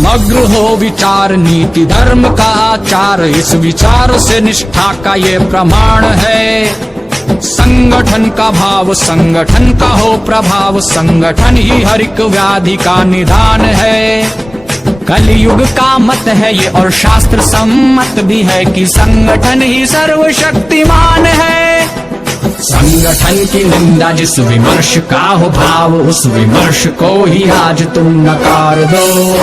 समग्र हो विचार, नीति धर्म का आचार, इस विचार से निष्ठा का ये प्रमाण है। संगठन का भाव, संगठन का हो प्रभाव, संगठन ही हर एक व्याधि का निदान है। कलयुग का मत है ये और शास्त्र सम्मत भी है कि संगठन ही सर्वशक्तिमान है। संगठन की निंदा जिस विमर्श का हो भाव, उस विमर्श को ही आज तुम नकार दो।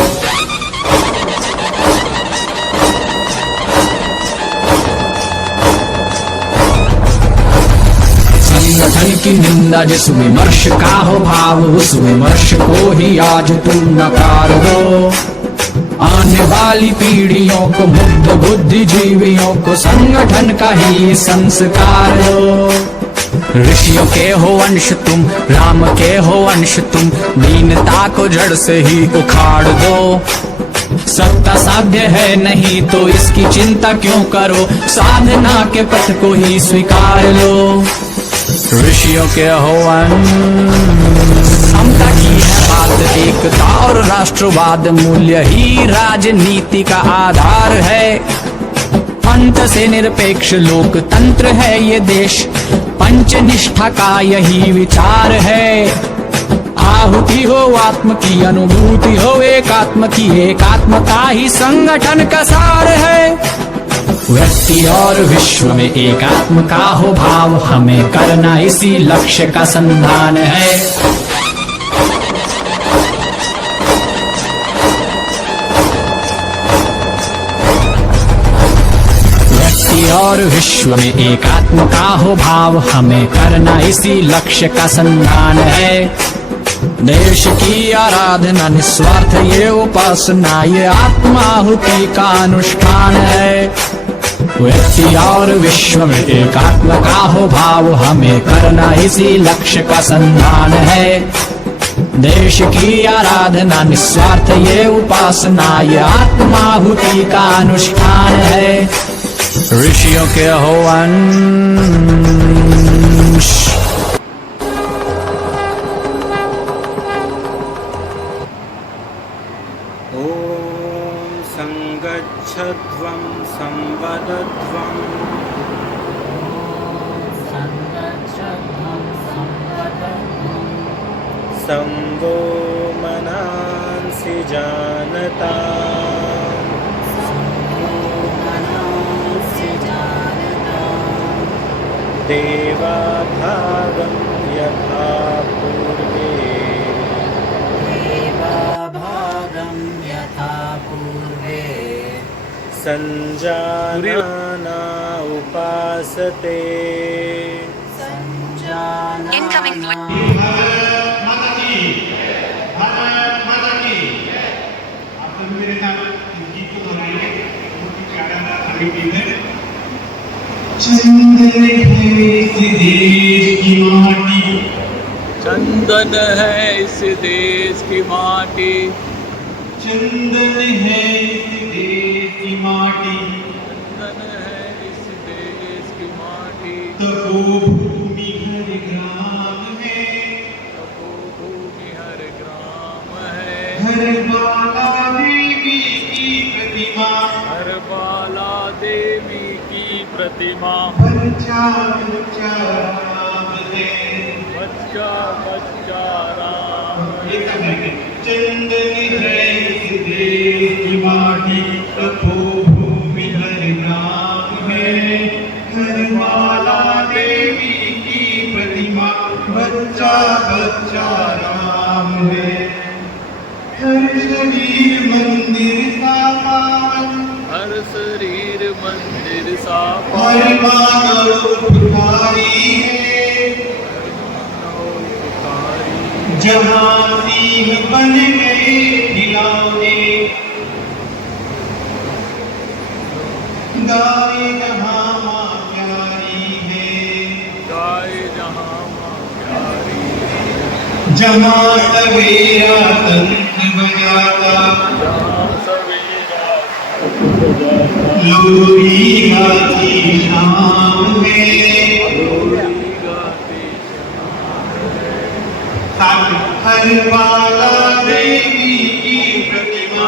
संगठन की निंदा जिस विमर्श का हो भाव, उस विमर्श को ही आज तुम नकार दो। आने वाली पीढ़ियों को, बुद्ध बुद्धिजीवियों को संगठन का ही संस्कार दो। ऋषियों के हो अंश तुम, राम के हो अंश तुम, दीनता को जड़ से ही उखाड़ दो। सत्ता साध्य है नहीं तो इसकी चिंता क्यों करो, साधना के पथ को ही स्वीकार लो। ऋषियों के हो अंश, समता की है बात, एकता और राष्ट्रवाद मूल्य ही राजनीति का आधार है। पंथ से निरपेक्ष लोकतंत्र है ये देश, पंचनिष्ठा का यही विचार है। आहुति हो आत्म की, अनुभूति हो एकात्म की, एकात्मता ही संगठन का सार है। व्यक्ति और विश्व में एकात्म का हो भाव, हमें करना इसी लक्ष्य का संधान है। व्यक्ति और विश्व में एकात्म का हो भाव, हमें करना इसी लक्ष्य का संधान है। देश की आराधना निस्वार्थ ये उपासना, ये आत्माहुति का अनुष्ठान है। व्यक्ति और विश्व में एकात्म का हो भाव, हमें करना इसी लक्ष्य का संधान है। देश की आराधना निस्वार्थ ये उपासना, ये आत्माहुति का अनुष्ठान है। ऋषियों के हो अंश। संगच्छध्वं संवदध्वं संवो मनांसि जानता देवा भागं यथा पूर्वे संजानाना उपासते। Incoming. भारत माता की, भारत माता की। आप सभी मेरे साथ इस गीत को दोहराइए, बहुत ही प्यारा सा गीत है। चंदन है इस देश की माटी, चंदन है इस देश की माटी, चंदन है इस देश की माटी, चंदन है इस देश की माटी। तपोभूमि हर ग्राम है, तपोभूमि हर ग्राम है। हर बाला देवी की प्रतिमा, हर बाला देवी की प्रतिमा। बच्चा बच्चा राम है, बच्चा बच्चा राम। ये सब है। चंदन है इस देश की माटी, तपोभूमि हर ग्राम है, हर बाला देवी की प्रतिमा, बच्चा बच्चा राम है। हर शरीर मंदिर सा पावन, हर शरीर मंदिर सा हर मानव पुकारी है, जहाँ सिंह बन गए खिलौने, गाय जहाँ माँ प्यारी है, गाय जहाँ माँ प्यारी, जहाँ सवेरा तंत्र बजाता, जहाँ सवेरा लोरी गाती शाम में, लोरी गाती हर बाला देवी की प्रतिमा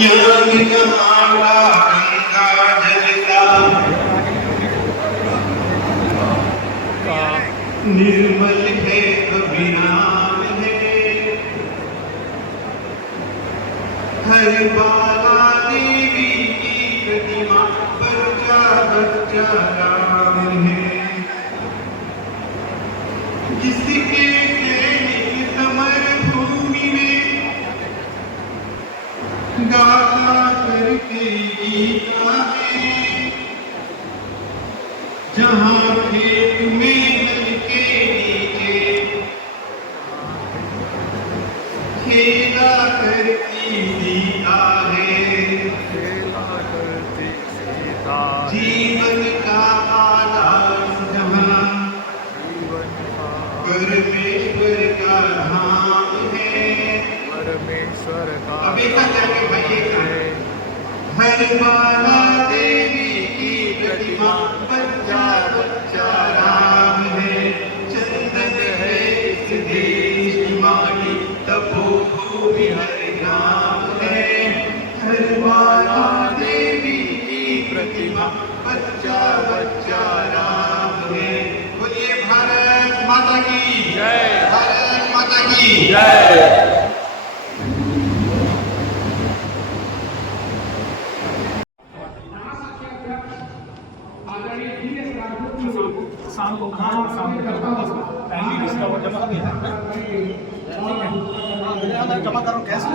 ज्ञान जमाना गंगा जल का निर्मल है अभिराम है हर बाला देवी की प्रतिमा बच्चा बच्चा राम है जिसके सैनिक समर भूमि में गाता करके गीता है जहाँ खेत में नल के नीचे खेला करती सीता है जीवन का आधार जहाँ परमेश्वर का धाम है परमेश्वर का अब ऐसा जाके भाई है हर बाला देवी की प्रतिमा बच्चा बच्चा राम है चंदन है इस देश की माटी तपोभूमि हर नाम है हर बाला देवी की प्रतिमा बच्चा बच्चा राम है बोलिए भारत माता की जय भारत माता की जय शाम को खाना शाम को पहली डिस्कवर जमा जमा करो कैसे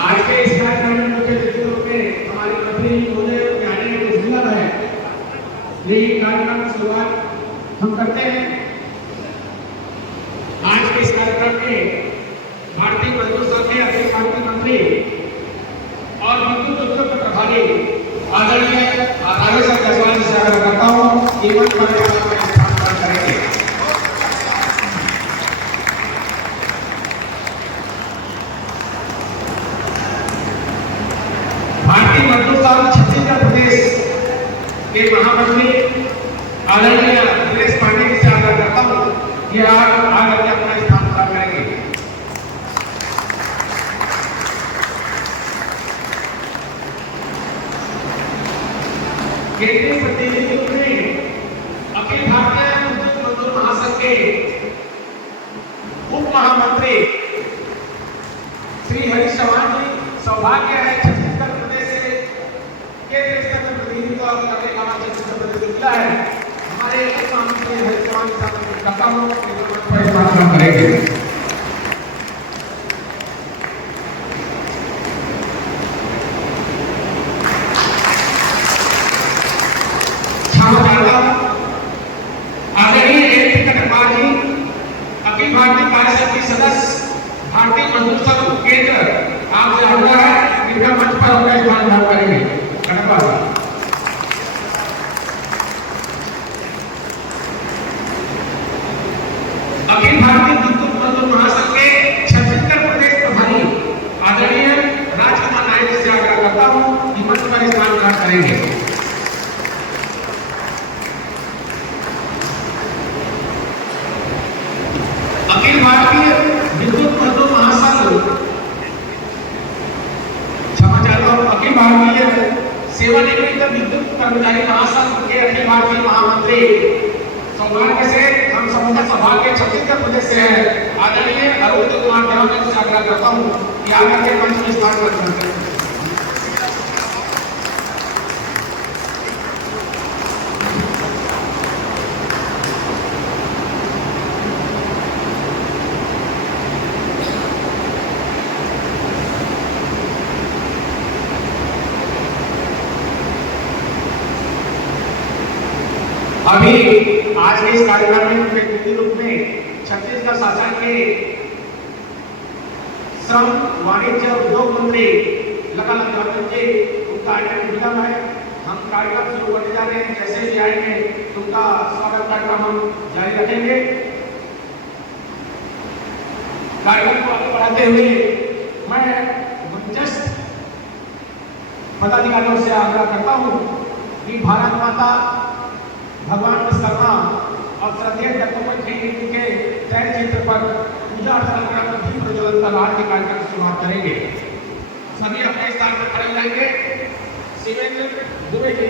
आज के इस कार्यक्रम में हमारे मंत्री महोदय के आने में कुछ विलंब है यही कार्यक्रम की शुरुआत हम करते हैं। आज के इस कार्यक्रम में भारतीय मजदूर संघ के अखिल भारतीय मंत्री और विद्युत उद्योग के प्रभारी आदरणीय रामेश्वर जायसवाल जी से आग्रह करता हूँ कि मंच पर स्थान करेंगे। भारतीय मजदूर संघ छत्तीसगढ़ प्रदेश के महामंत्री आदरणीय दिनेश पांडे जी से आग्रह करता हूँ कि आप आगे अपना स्थान प्राप्त करेंगे। केंद्रीय प्रतिनिधित्व में अखिल भारतीय विद्युत मजदूर महासंघ के उप महामंत्री श्री हरीश चौहान जी सौभाग्य है छत्तीसगढ़ प्रदेश से केंद्रीय स्तर पर प्रतिनिधित्व करने का छत्तीसगढ़ प्रदेश मिला है। हमारे उप महामंत्री हरीश चौहान जी साहब करता हूँ करेंगे। अखिल भारतीय कार्य समिति सदस्य भारतीय मजदूर संघ केंद्र आपसे आग्रह है कृपया मंच पर अपना स्थान ग्रहण करेंगे। धन्यवाद। अखिल भारतीय विद्युत मजदूर महासंघ के छत्तीसगढ़ प्रदेश प्रभारी आदरणीय राजकुमार नायक जी से आग्रह करता हूँ कि मंच पर स्थान ग्रहण करेंगे। अखिल भारतीय विद्युत मजदूर महासंघ क्षमा चाहता हूँ अखिल भारतीय सेवानिवृत्त विद्युत कर्मचारी महासंघ के अखिल भारतीय महामंत्री सौभाग्य से हम समूह सभा के छत्तीसगढ़ प्रदेश से है आदरणीय अरुण कुमार देवानंद से आग्रह करता हूँ कि आकर के मंच में स्थान ग्रहण करें। अभी आज के इस कार्यक्रम में मुख्य रूप में छत्तीसगढ़ शासन के श्रम वाणिज्य उद्योग मंत्री लखन जी उनका आने में विलंब है। हम कार्यक्रम शुरू करने जा रहे हैं, जैसे भी आएंगे उनका स्वागत कार्यक्रम हम जारी रखेंगे। कार्यक्रम को आगे बढ़ाते हुए मैं मंचस्थ पदाधिकारियों से आग्रह करता हूँ कि भारत माता, भगवान विश्वकर्मा और श्रद्धेय दत्तोपंत जी के तय क्षेत्र पर पूजा अर्चना कर दीप प्रज्वलन तलवार के कार्यक्रम की शुरुआत करेंगे। सभी अपने स्थान पर खड़े हो जाएंगे। शिवेंद्र दुबे जी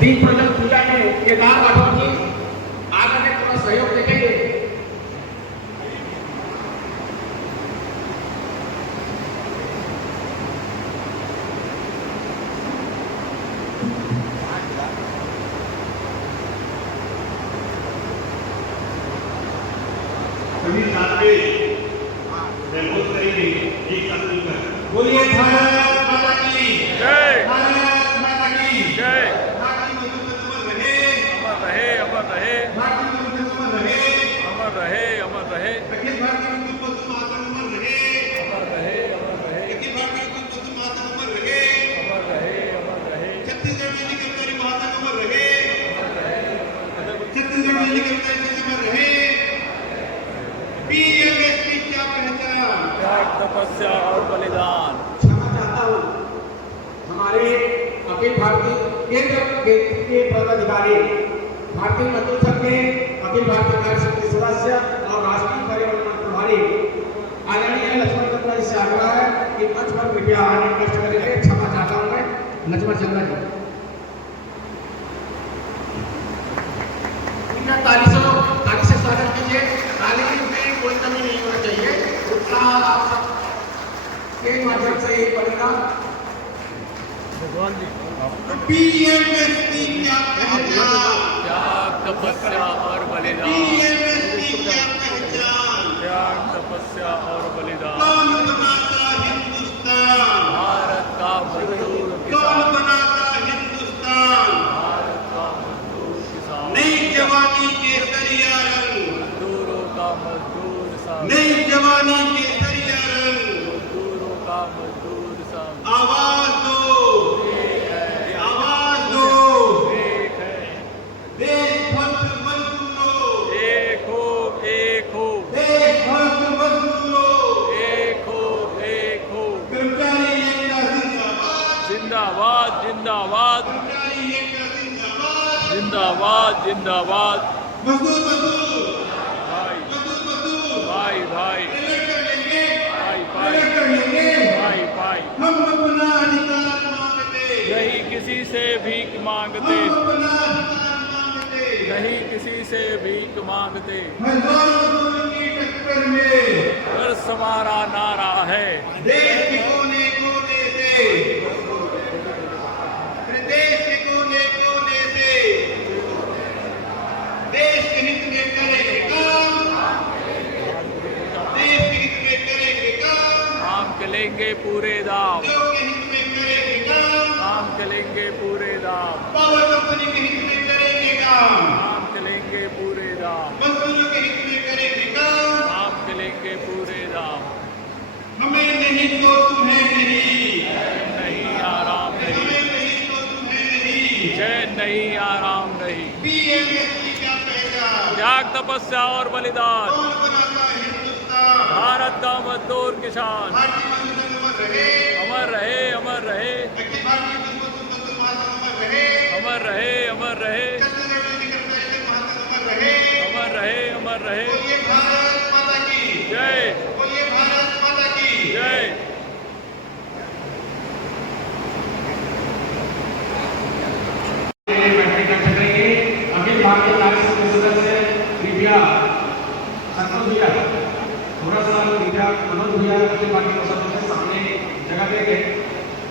दीप प्रज्वलन पूजा में केदार राठौर जी आगे में थोड़ा सहयोग देखेंगे। सभी साथी बहुत करेंगे एक साथ मिलकर बोलिए भारत माता की जय। भारत माता की जय। माटी मधुर अमर रहे, अमर रहे, अमर रहे, माटी मधुर अमर रहे, अमर रहे, अमर रहे, अखिल भारतीय मधुर माता अमर रहे, अमर रहे, अमर रहे, अखिल भारतीय मधुर माता अमर रहे, अमर रहे, अमर रहे, छत्तीसगढ़ में निकलकर माता अमर रहे, छत्तीसगढ़ में निकलकर अमर रहे। पीएमएसपी क्या पहचान, त्याग, तपस्या और बलिदान। क्षमा चाहता हूँ हमारे अखिल भारतीय केंद्र के पदाधिकारी, भारतीय मजदूर संघ के अखिल भारतीय कार्य समिति सदस्य और राष्ट्रीय पर्यावरण प्रभारी आदरणीय लक्ष्मण चंद्रा जी से आग्रह है कि मंच पर कृपया आने कष्ट करेंगे। क्षमा चाहता हूँ मैं लक्ष्मण चंद्रा जी। ताली से स्वागत कीजिए। ताली में कोई कमी नहीं होना चाहिए। उत्साह आप सब के माध्यम से ये पड़ेगा। पीएमएसपी क्या पहचान, त्याग, तपस्या और बलिदान। पीएमएसपी क्या पहचान, त्याग, तपस्या और बलिदान। कौन बनाता हिंदुस्तान, भारत का मजदूर कौन किसान, बनाता हिंदुस्तान, भारत का मजदूर किसान, नई जवानी केसरिया रंग, मजदूरों का मजदूर संघ, नई जवानी केसरिया रंग, मजदूरों का मजदूर संघ। आवाज दो, आवाज दो, एक है, देशभक्त मजदूरों, एक हो, एक हो, देशभक्त मजदूरों, एक हो, एक हो। कर्मचारी एकता जिंदाबाद, जिंदाबाद, जिंदाबाद, कर्मचारी एकता जिंदाबाद, जिंदाबाद, जिंदाबाद। मजदूर मजदूर, भाई, मजदूर मजदूर, भाई, भाई, लड़ कर लेंगे, भाई, भाई, लड़ कर लेंगे, भाई, भाई। हम अपना अधिकार मांगते, नहीं किसी से भीख मांगते, हम अपना अधिकार मांगते, नहीं किसी से भीख मांगते। मजदूरों की टक्कर में कर्ज हमारा नारा है, देश के कोने कोने से, देश के कोने कोने से देश के हित में करेंगे काम, देश के हित में करेंगे काम, काम के लेंगे पूरे दाम, लोगों के हित में करेंगे काम, काम के लेंगे पूरे दाम, पावर कंपनी के हित में करेंगे काम, काम के लेंगे पूरे दाम, मजदूरों के हित में करेंगे काम, काम के लेंगे पूरे दाम। हमें नहीं तो तुम्हें नहीं, नहीं आराम नहीं, हमें नहीं तो तुम्हें नहीं। चैन नहीं, आराम नहीं। पीएमएसपी क्या पहचान, त्याग, तपस्या और बलिदान। कौन बनाता हिंदुस्तान, भारत का मजदूर किसान, भारतीय मजदूर अमर रहे, अमर रहे, अमर रहे, अखिल भारतीय मजदूर महासंघ अमर रहे, अमर रहे, अमर रहे, छत्तीसगढ़ में निकलकर ऐसे महासंघ अमर रहे। अमर रहे, अमर रहे। बोलिए भारत माता की जय, बोलिए भारत माता की जय। अखिल भारतीय कार्य समिति सदस्य कृपया संतोष भैया थोड़ा सा कृपया मनोज भैया अखिल भारतीय सदस्य के सामने जगह देंगे।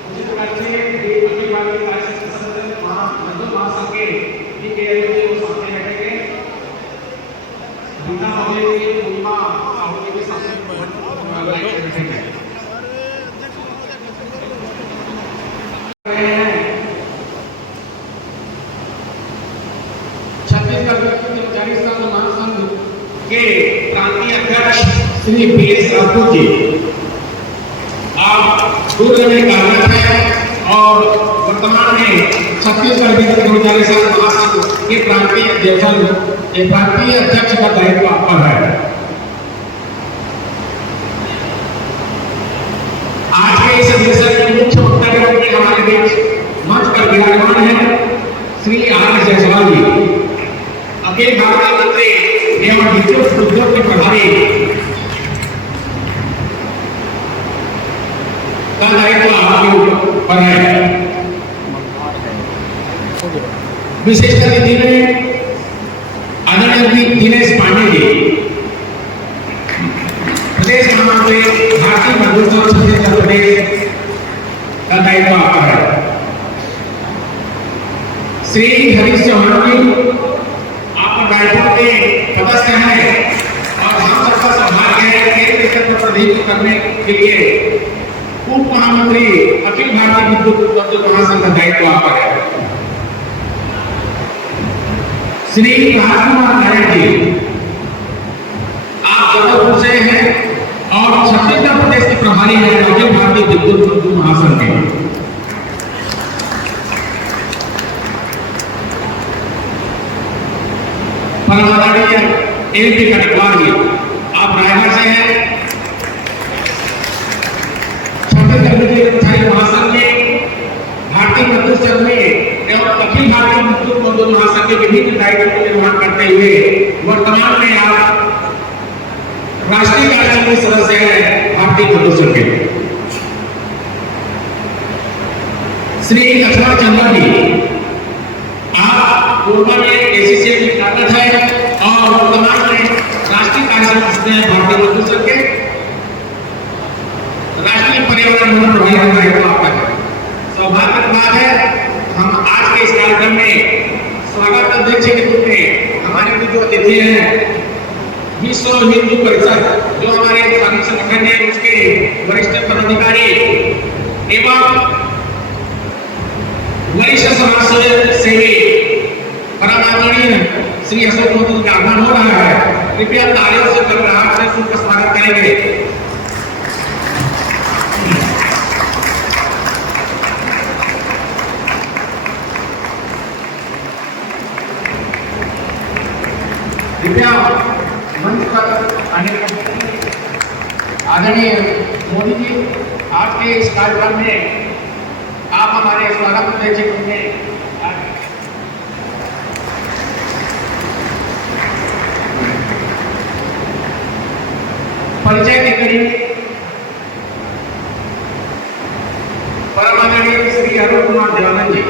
उसी प्रकार से अखिल भारतीय कार्य समिति सदस्य मजदूर महासंघ के वो सामने बैठेंगे। बिना होने की पूर्णिमा साहू के सामने बैठेंगे। छत्तीसगढ़ कर्मचारी संघ महासंघ के प्रांतीय अध्यक्ष श्री पीएस राठौर जी, आप पूर्व में कार्यरत हैं और वर्तमान में छत्तीसगढ़ कर्मचारी संघ महासंघ के प्रांतीय अध्यक्ष का दायित्व आप पर है। महामंत्री भारतीय मजदूर संघ छत्तीसगढ़ प्रदेश का दायित्व आपका है। श्री हरीश चौहान जी आप रायपुर के सदस्य हैं और हम सबका सौभाग्य है केंद्र क्षेत्र प्रतिनिधित्व करने के लिए उप महामंत्री अखिल भारतीय विद्युत मजदूर महासंघ का दायित्व आपका है। श्री राजकुमार नायक जी आप जबलपुर से हैं और छत्तीसगढ़ प्रदेश के प्रभारी हैं अखिल भारतीय विद्युत मजदूर महासंघ के। परमाधारी एलपी कटवाल जी आप रायगढ़ से हैं, छत्तीसगढ़ प्रदेश कर्मचारी महासंघ के भारतीय मजदूर संघ में एवं अखिल भारतीय विद्युत मजदूर महासंघ के विभिन्न दायित्वों का निर्वहन करते हुए वर्तमान में आप राष्ट्रीय कार्यसमिति सदस्य हैं भारतीय मजदूर संघ के। श्री लक्ष्मण चंद्र जी आप पूर्व में एसीसी में कार्यरत है और वर्तमान में राष्ट्रीय कार्यसमिति सदस्य हैं भारतीय मजदूर संघ के। राष्ट्रीय पर्यावरण वन प्रभारी का दायित्व आपका है। सौभाग्य की बात है हम आज के इस कार्यक्रम में स्वागत अध्यक्ष के रूप में हमारे जो अतिथि हैं विश्व हिंदू परिषद जो हमारे संगठन है उसके वरिष्ठ पदाधिकारी एवं वरिष्ठ समाज सेवी परम आदरणीय श्री अशोक महतो का आगमन हो रहा है। कृपया तालियों से गड़गड़ाहट से उनका स्वागत करेंगे। कृपया मंच पर आने आदरणीय मोदी जी आज के इस कार्यक्रम में आप हमारे स्वागत अध्यक्ष के रूप में परिचय के करीब परम आदरणीय श्री अरुण कुमार देवानंद जी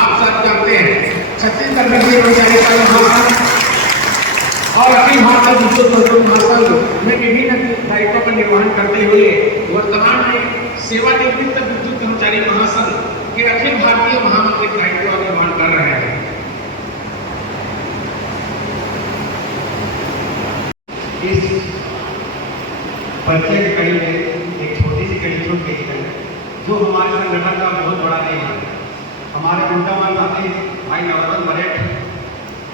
आप सब जानते हैं छत्तीसगढ़ कर्मचारी महासंघ और अखिल भारतीय विद्युत मजदूर महासंघ में विभिन्न दायित्वों का निर्वहन करते हुए वर्तमान में सेवानिवृत्त विद्युत कर्मचारी महासंघ के अखिल भारतीय महामंत्री दायित्व का निर्वहन कर रहे हैं। इस परिचय की कड़ी में एक छोटी सी कड़ी छूट गई है जो हमारे संगठन का बहुत बड़ा देन है। हमारे उल्टामान साथी भाई नवरत्न बरेट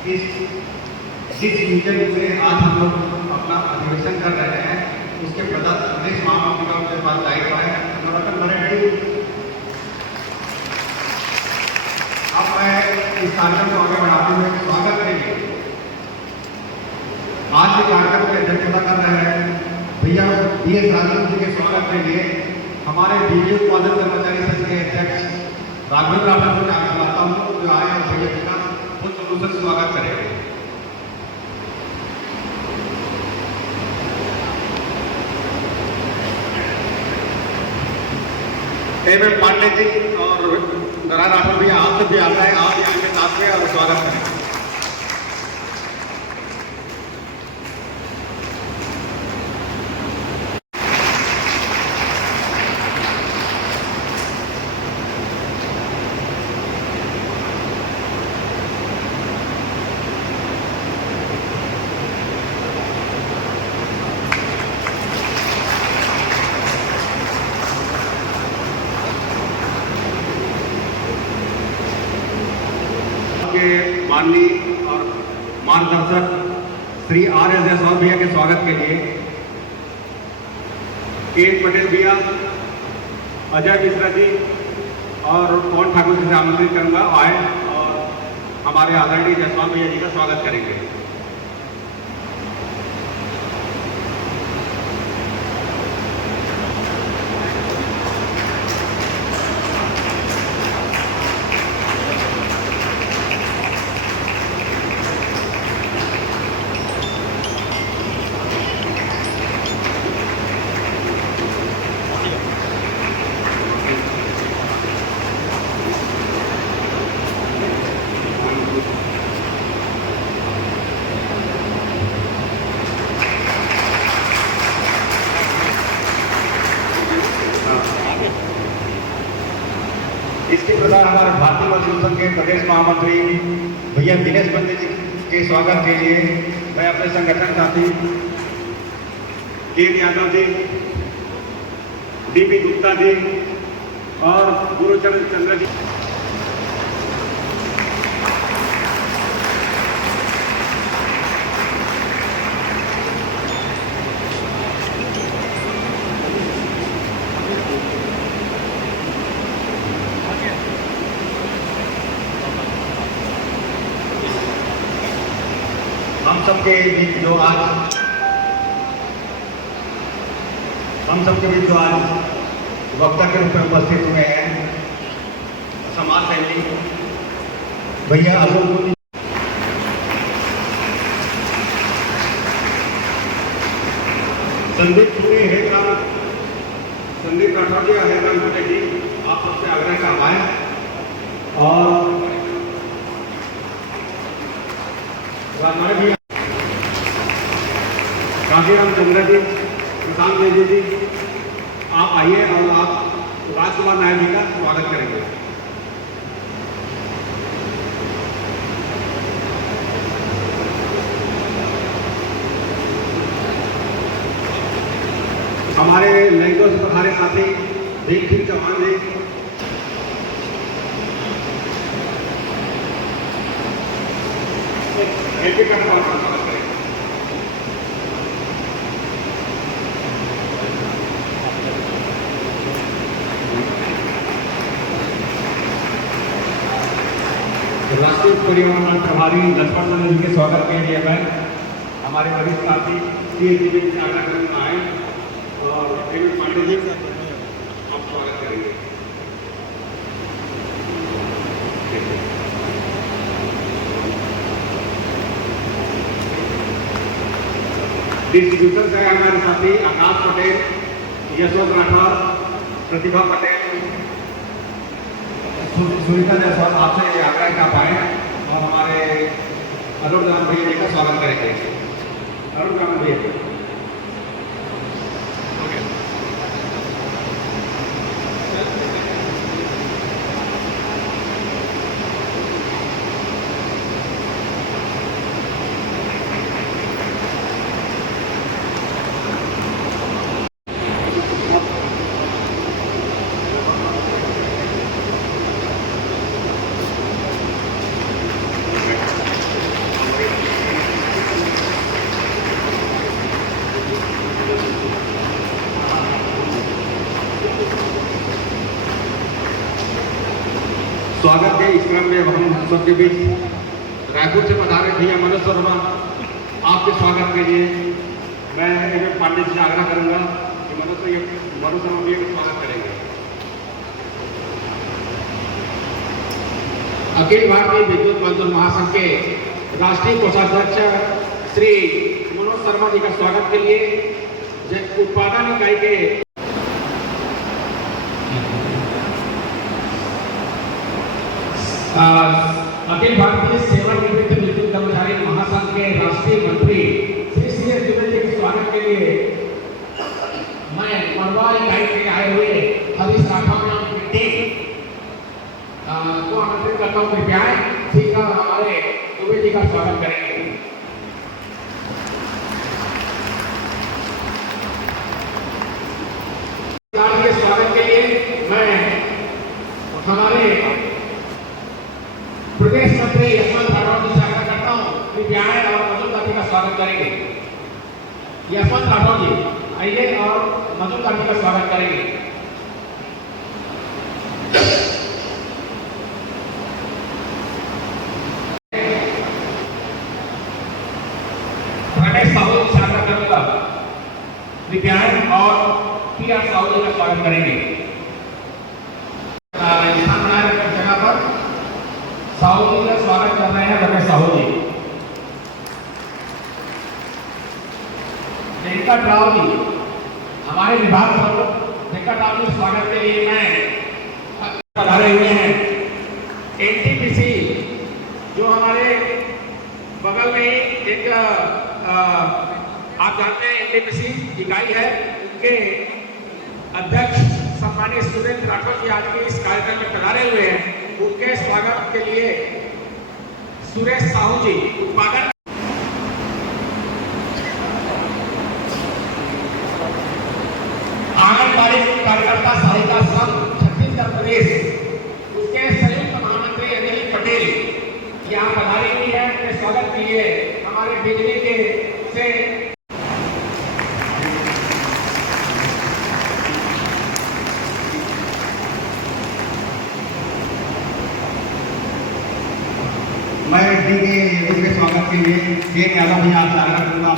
जिस विजन से आज हम लोग अपना अधिवेशन कर रहे हैं उसके प्रदेश महामंत्री का उनके पास दायित्व है। नवरत्न बरेट जी अब मैं इस कार्यक्रम को आगे बढ़ाते हुए स्वागत करेंगे। आज के कार्यक्रम की अध्यक्षता कर रहे हैं भैया BS राजन जी के स्वागत के लिए हमारे बिजली उत्पादन कर्मचारी संघ के अध्यक्ष राघवेंद्र राठौर को आगे बुलाता हूँ जो आए और भैया जी का बहुत जुलूस से स्वागत करेंगे। एम पांडे जी और नारायण राठौर भैया आप सब भी आता है आप यहाँ के साथ में और स्वागत करें। माननीय और मार्गदर्शक श्री RS जयसवाल भैया के स्वागत के लिए KH पटेल भैया, अजय मिश्रा जी और पवन ठाकुर जी से आमंत्रित करूंगा आए और हमारे आदरणीय जयसवाल भैया जी का स्वागत करेंगे। इसके प्रधान हमारे भारतीय मजदूर संघ के प्रदेश महामंत्री भैया दिनेश बंदे जी के स्वागत के लिए मैं अपने संगठन साथी के यादव जी, डीपी गुप्ता जी और गुरुचरण चंद्र जी हम सबके बीच जो आज वक्ता के रूप में उपस्थित हुए हैं समाज सेवी भैया अशोक जी, संदीप पूरी संदीप राठौर जी, हेतराम भट्टे जी, आप सबसे आग्रह कर पाए और हमारे भी काशीराम चंद्र जी, प्रशांत देवी जी, आप आइए और आप राजकुमार नायक जी का स्वागत करेंगे। हमारे लैंग्वेज से पधारे साथी भीम सिंह चौहान जी, एक एक स्वागत करेंगे। राष्ट्रीय परिवहन प्रभारी लक्ष्मण चंद्र जी के स्वागत के लिए मैं हमारे वरिष्ठ साथी CSG से आग्रह करना आए और डेविड पांडे जी आप स्वागत करेंगे। डिस्ट्रीब्यूटर से हमारे साथी आकाश पटेल, यशवंत राठौर, प्रतिभा पटेल, सुनीता जायसवाल, आपसे आग्रह कर पाए और हमारे अरुण राम भैया जी का स्वागत करेंगे। अरुण राम भैया स्वागत के इस क्रम में हम सबके बीच रायपुर से पधारे भैया मनोज शर्मा, आपके स्वागत के लिए मैं डेविड पांडे जी से आग्रह करूंगा कि मनोज शर्मा भैया का स्वागत करेंगे। अखिल भारतीय विद्युत मजदूर महासंघ के राष्ट्रीय कोषाध्यक्ष श्री मनोज शर्मा जी का स्वागत के लिए उत्पादन इकाई के अखिल भारतीय सेवानिवृत्त विद्युत कर्मचारी महासंघ के राष्ट्रीय मंत्री श्री CS दुबे जी के स्वागत के लिए मैं मरवा इकाई से आए हुए हरीश राठौर नाम की टीम को आमंत्रित करता हूँ, कृपया सीधा हमारे दुबे जी का स्वागत करेंगे। के स्वागत के लिए मैं हमारे प्रदेश मंत्री यशवंत राठौर जी से आग्रह करता हूँ, कृपया आए और मधुकर जी का स्वागत करेंगे। यशवंत राठौर जी आइए और मधुकर जी का स्वागत करेंगे। रमेश साहू जी से आग्रह करूंगा, कृपया आए और PR साहू जी का स्वागत करेंगे। जगह पर साहू जी का स्वागत कर रहे हैं रमेश साहू जी। वेंकट राव जी हमारे विभाग प्रमुख वेंकट राव जी स्वागत के लिए मैं पधारे हुए हैं। NTPC जो हमारे बगल में एक आप जानते हैं NTPC इकाई है, उनके अध्यक्ष सम्मानित सुरेंद्र राठौर जी आज के इस कार्यक्रम में पधारे हुए हैं, उनके स्वागत के लिए सुरेश साहू जी उत्पादन आंगनबाड़ी कार्यकर्ता सहायता संघ छत्तीसगढ़ प्रदेश उसके संयुक्त महामंत्री अनिल पटेल यहाँ पधारी हुई है। उनके स्वागत के लिए हमारे बिजली के से मैं डी के स्वागत के लिए के यादव भैया आपसे आग्रह करूंगा।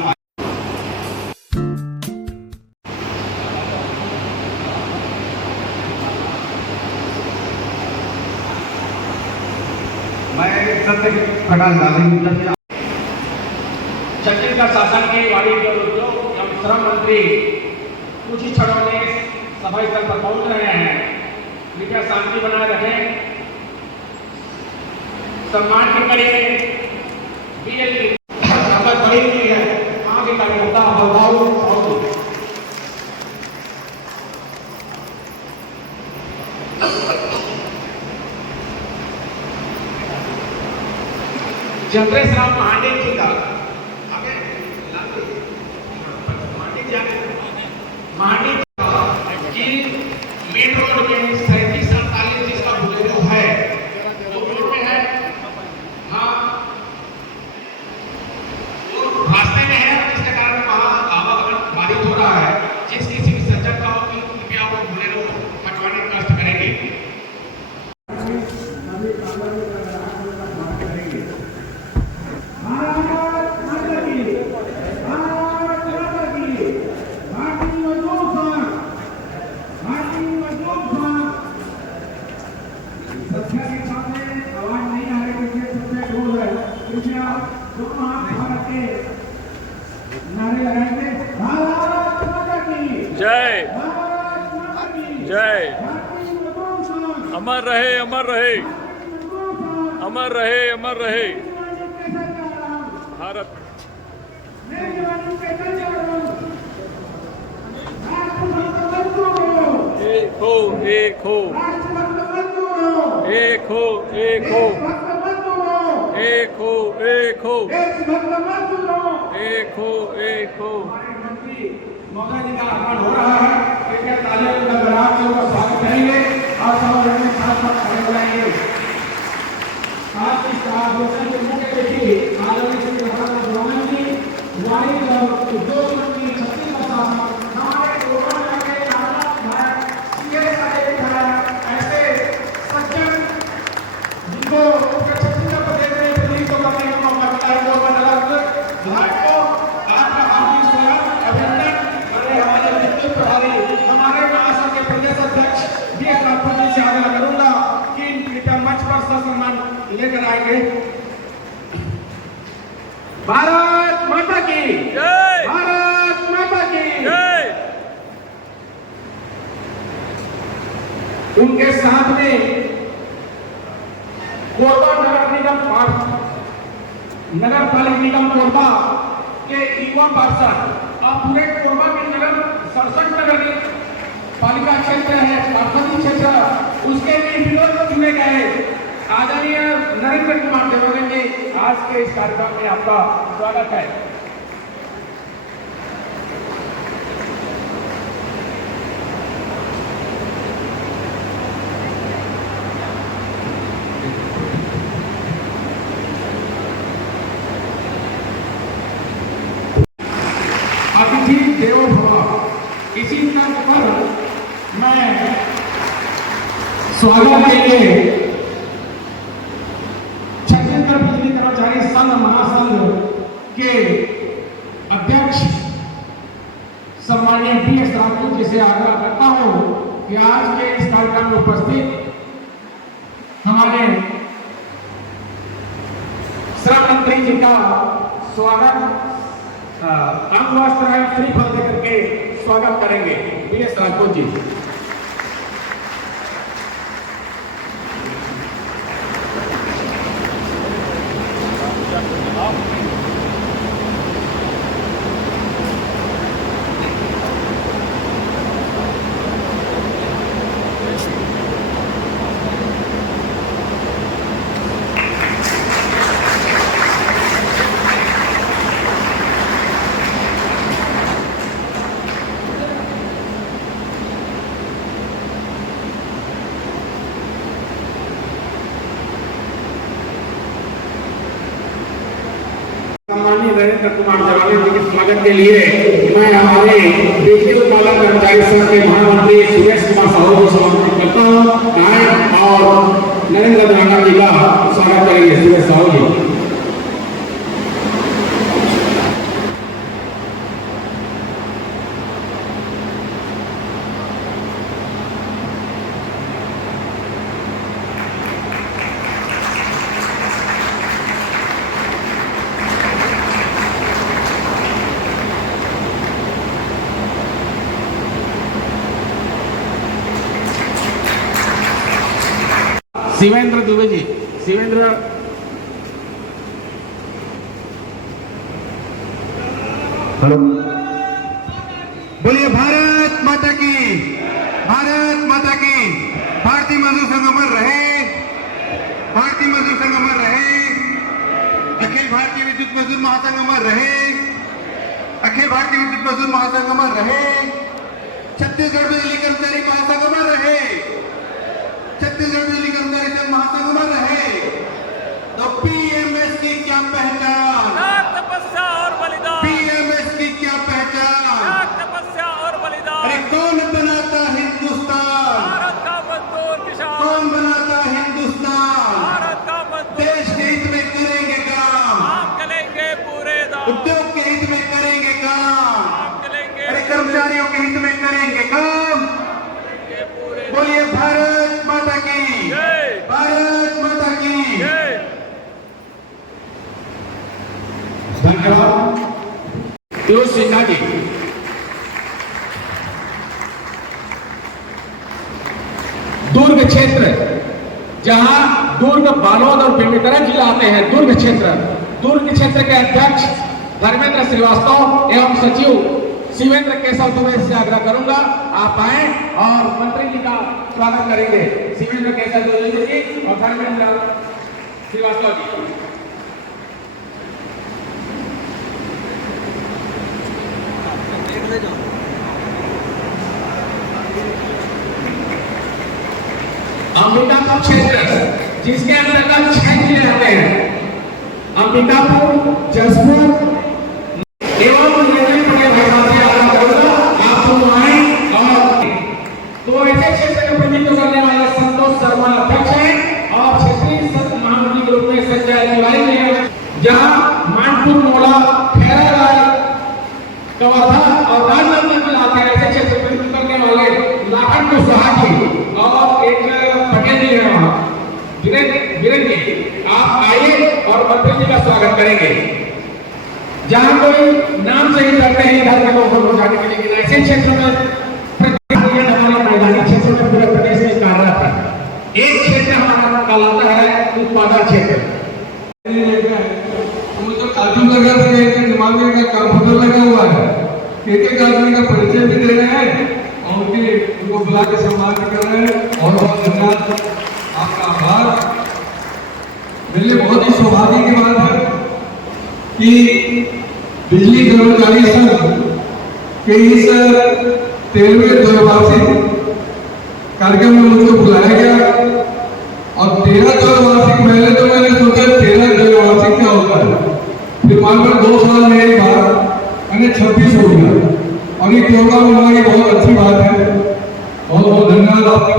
मैं सत्य प्रकाश गांधी छत्तीसगढ़ शासन के वाणिज्य उद्योग एवं श्रम मंत्री कुछ ही क्षणों में सभा स्थल पर पहुंच रहे हैं। कृपया शांति बनाए रखें, सम्मान के करेंगे। बीएल बड़ी हुई है वहां के कार्यकर्ता चंद्रेश राम महांडे जी का आगे महांडे जी मेन रोड में 3748 जिसका बुलेरो है वो रोड में है। हाँ वो रास्ते में है जिसके कारण वहाँ आवागमन बाधित हो रहा है। जिस किसी भी सज्जन का हो कि कृपया वो बुलेरो हटवाने का कष्ट करेंगे। जय जय अमर रहे अमर रहे अमर रहे अमर रहे भारत। एक हो एक हो एक हो एक हो एक हो एक हो एक हो एक हो। मौका जी का आगमन हो रहा है। कृपया तालियों के गड़गड़ाहट से उनका स्वागत करेंगे और सब अपने साथ साथ खड़े हो जाएंगे। आज की घोषणा के मुख्य अतिथि आदरणीय श्री प्रधान जी वाणिज्य और उद्योग मंत्री छत्तीसगढ़ शासन हमारे कोरोना के ऐसे सज्जन जिनको छत्तीसगढ़ प्रदेश में प्रतिनिधित्व करने का मौका मिला है वो भारत को आपका हार्दिक स्वागत अभिनंदन। हमारे महासंघ के प्रदेश अध्यक्ष बीएस राठौर जी से आग्रह करूंगा कि कृपया मंच पर सम्मान लेकर आएंगे। भारत माता की जय भारत माता की जय। उनके साथ में कोरबा नगर पालिका निगम कोरबा के युवा पार्षद और पूरे कोरबा के नगर 67 नगर पालिका क्षेत्र है पार्षद क्षेत्र उसके भी विरोध में चुने गए आदरणीय नरेंद्र कुमार देवगन जी आज के इस कार्यक्रम में आपका स्वागत है। अतिथि देवो भव इसी तर्क पर मैं स्वागत के लिए छत्तीसगढ़ बिजली कर्मचारी संघ महासंघ के अध्यक्ष सम्मानीय बीएस राठौर जी से आग्रह करता हूं कि आज के इस कार्यक्रम में उपस्थित हमारे श्रम मंत्री जी का स्वागत अंग वस्त्र एवं श्रीफल देकर के स्वागत करेंगे बीएस राठौर जी। कुमार जवानी जी के स्वागत के लिए मैं हमारे बिजली उत्पादक कर्मचारी संघ के महामंत्री सुरेश कुमार साहू को समर्पित करता हूँ। नायक और नरेंद्र राणा जी का स्वागत करेंगे। सुरेश साहू जी। शिवेंद्र दुबे जी। शिवेंद्र हेलो, बोलिए भारत माता की, भारत माता की। भारतीय मजदूर संघ अमर रहे, भारतीय मजदूर संघ अमर रहे, अखिल भारतीय विद्युत मजदूर महासंघ अमर रहे, अखिल भारतीय विद्युत मजदूर महासंघ अमर रहे, छत्तीसगढ़ बिजली कर्मचारी महासंघ अमर रहे, छत्तीसगढ़ बिजली कर्मचारी संघ महासंघ अमर रहे। तो पीएमएस की क्या पहचान, तपस्या और बलिदान, पीएमएस की क्या पहचान। तपस्या और बलिदान। अरे कौन बनाता हिंदुस्तान, भारत का मजदूर किसान, कौन बनाता हिंदुस्तान। भारत का मजदूर देश के हित में करेंगे काम, काम करेंगे पूरे दाम, उद्योग के हित में करेंगे काम, काम करेंगे अरे कर्मचारियों के हित में करेंगे काम। पूरे। बोलिए भारत माता की, जय, भारत माता की। जय। धन्यवाद। पीयूष सिन्हा जी। दुर्ग क्षेत्र, जहां दुर्ग, बालोद और बेमेतरा जिला आते हैं, दुर्ग क्षेत्र के अध्यक्ष धर्मेंद्र श्रीवास्तव एवं सचिव शिवेंद्र केशव दुबे से आग्रह करूंगा आप आए और मंत्री जी का स्वागत करेंगे। शिवेंद्र केशव दुबे जी और धर्मेंद्र श्रीवास्तव जी। अंबिकापुर क्षेत्र, जिसके अंतर्गत 6 जिले आते हैं, अंबिकापुर, जसपुर एवं आप दोनों आए। और तो ऐसे क्षेत्र का प्रतिनिधित्व करने वाले संतोष शर्मा अध्यक्ष हैं और क्षेत्रीय महामंत्री के रूप में संजय तिवारी जी हैं। जहां मानपुर, मोड़ा, खैरालाल, कवर्धा और राजनांदगांव में आते हैं ऐसे क्षेत्र प्रतिनिधित्व करने वाले लाखन कुशवाहा जी और एक पटेल जी हैं वहां, वीरेंद्र जी। आप आइए और मंत्री जी का स्वागत करेंगे। जहां कोई नाम सही करते हैं इधर के लोगों को जाने के लिए, लेकिन ऐसे क्षेत्रों में हमारे मैदानी क्षेत्रों में पूरे प्रदेश में कार्यरत है। एक क्षेत्र हमारा कहलाता है उत्पादन क्षेत्र। तो कार्टून लगा था, दिमाग में का कंप्यूटर लगा हुआ है, एक आदमी का परिचय भी दे रहे हैं और उनको बुला के सम्मान कर रहे हैं। और बहुत धन्यवाद, आपका आभार। मेरे लिए बहुत ही सौभाग्य की बात है कि बिजली कर्मचारी संघ के इस 13वें द्वैवार्षिक कार्यक्रम में मुझको बुलाया गया। और 13 द्वैवार्षिक, पहले तो मैंने सोचा 13 द्वैवार्षिक क्या होता है, फिर मानकर 2 साल में एक बार मैंने 26 हो गया। और ये प्रोग्राम हमारी बहुत अच्छी बात है। बहुत बहुत धन्यवाद आपका।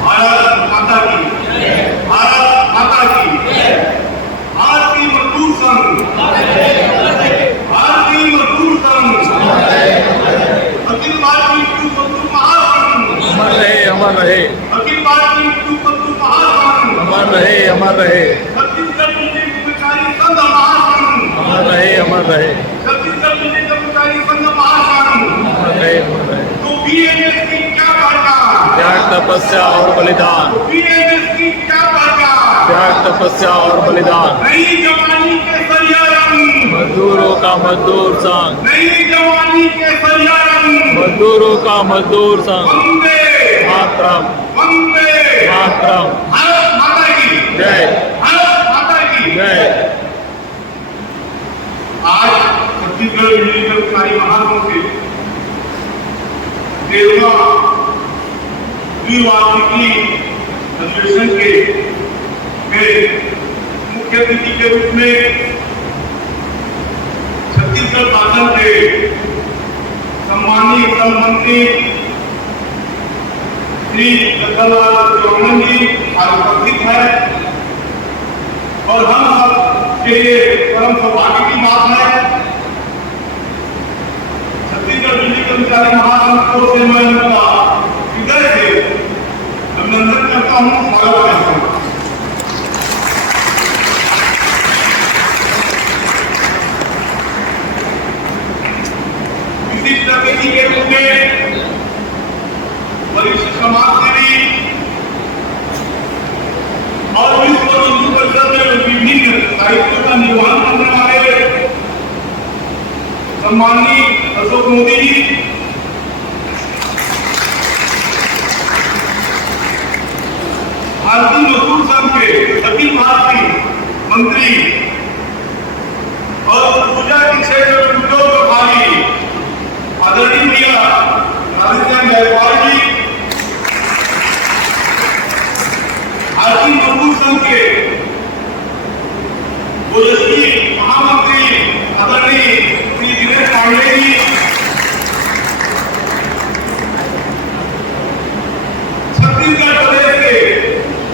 भारत माता की, भारत माता की। भारतीय मजदूर संघ, भारतीय मजदूर संघ, अखिल भारतीय विद्युत मजदूर महासंघ, अमर रहे, अमर रहे, अखिल भारतीय विद्युत मजदूर महासंघ, अमर रहे, अमर रहे, छत्तीसगढ़ बिजली कर्मचारी संघ महासंघ, अमर रहे, अमर रहे, छत्तीसगढ़ बिजली कर्मचारी संघ महासंघ। अमर रहे, अमर रहे। तो बीएमएस की क्या पहचान, त्याग, तपस्या और बलिदान, बीएमएस की क्या पहचान। त्याग, तपस्या और बलिदान। नई जवानी के सरिया रंग, मजदूरों का मजदूर संघ, नई जवानी के सरिया रंग। मजदूरों का मजदूर संघ। वंदे मातरम, वंदे मातरम। भारत माता की जय, भारत माता की जय। आज छत्तीसगढ़ बिजली कर्मचारी महासंघ के 13वां द्विवार्षिकी अधिवेशन के में मुख्य अतिथि के रूप में छत्तीसगढ़ शासन के सम्मानीय श्रम मंत्री श्री लखनलाल चौहान जी आज उपस्थित है और हम सब के लिए परम सौभाग्य की बात है। छत्तीसगढ़ बिजली कर्मचारी महासंघ को से मैं उनका हृदय से अभिनंदन करता हूँ, स्वागत करता हूँ। विशिष्ट अतिथि के रूप में वरिष्ठ समाजसेवी और विश्व हिंदू परिषद में विभिन्न दायित्वों का निर्वहन करने वाले सम्माननीय अशोक मोदी जी, भारतीय मजदूर संघ के अखिल भारतीय मंत्री और पूजा के क्षेत्र में उद्योग प्रभारी आदरणीय राधेश्याम जायसवाल जी, भारतीय मजदूर संघ के ओजस्वी महामंत्री आदरणीय श्री दिनेश पांडे जी, छत्तीसगढ़ प्रदेश के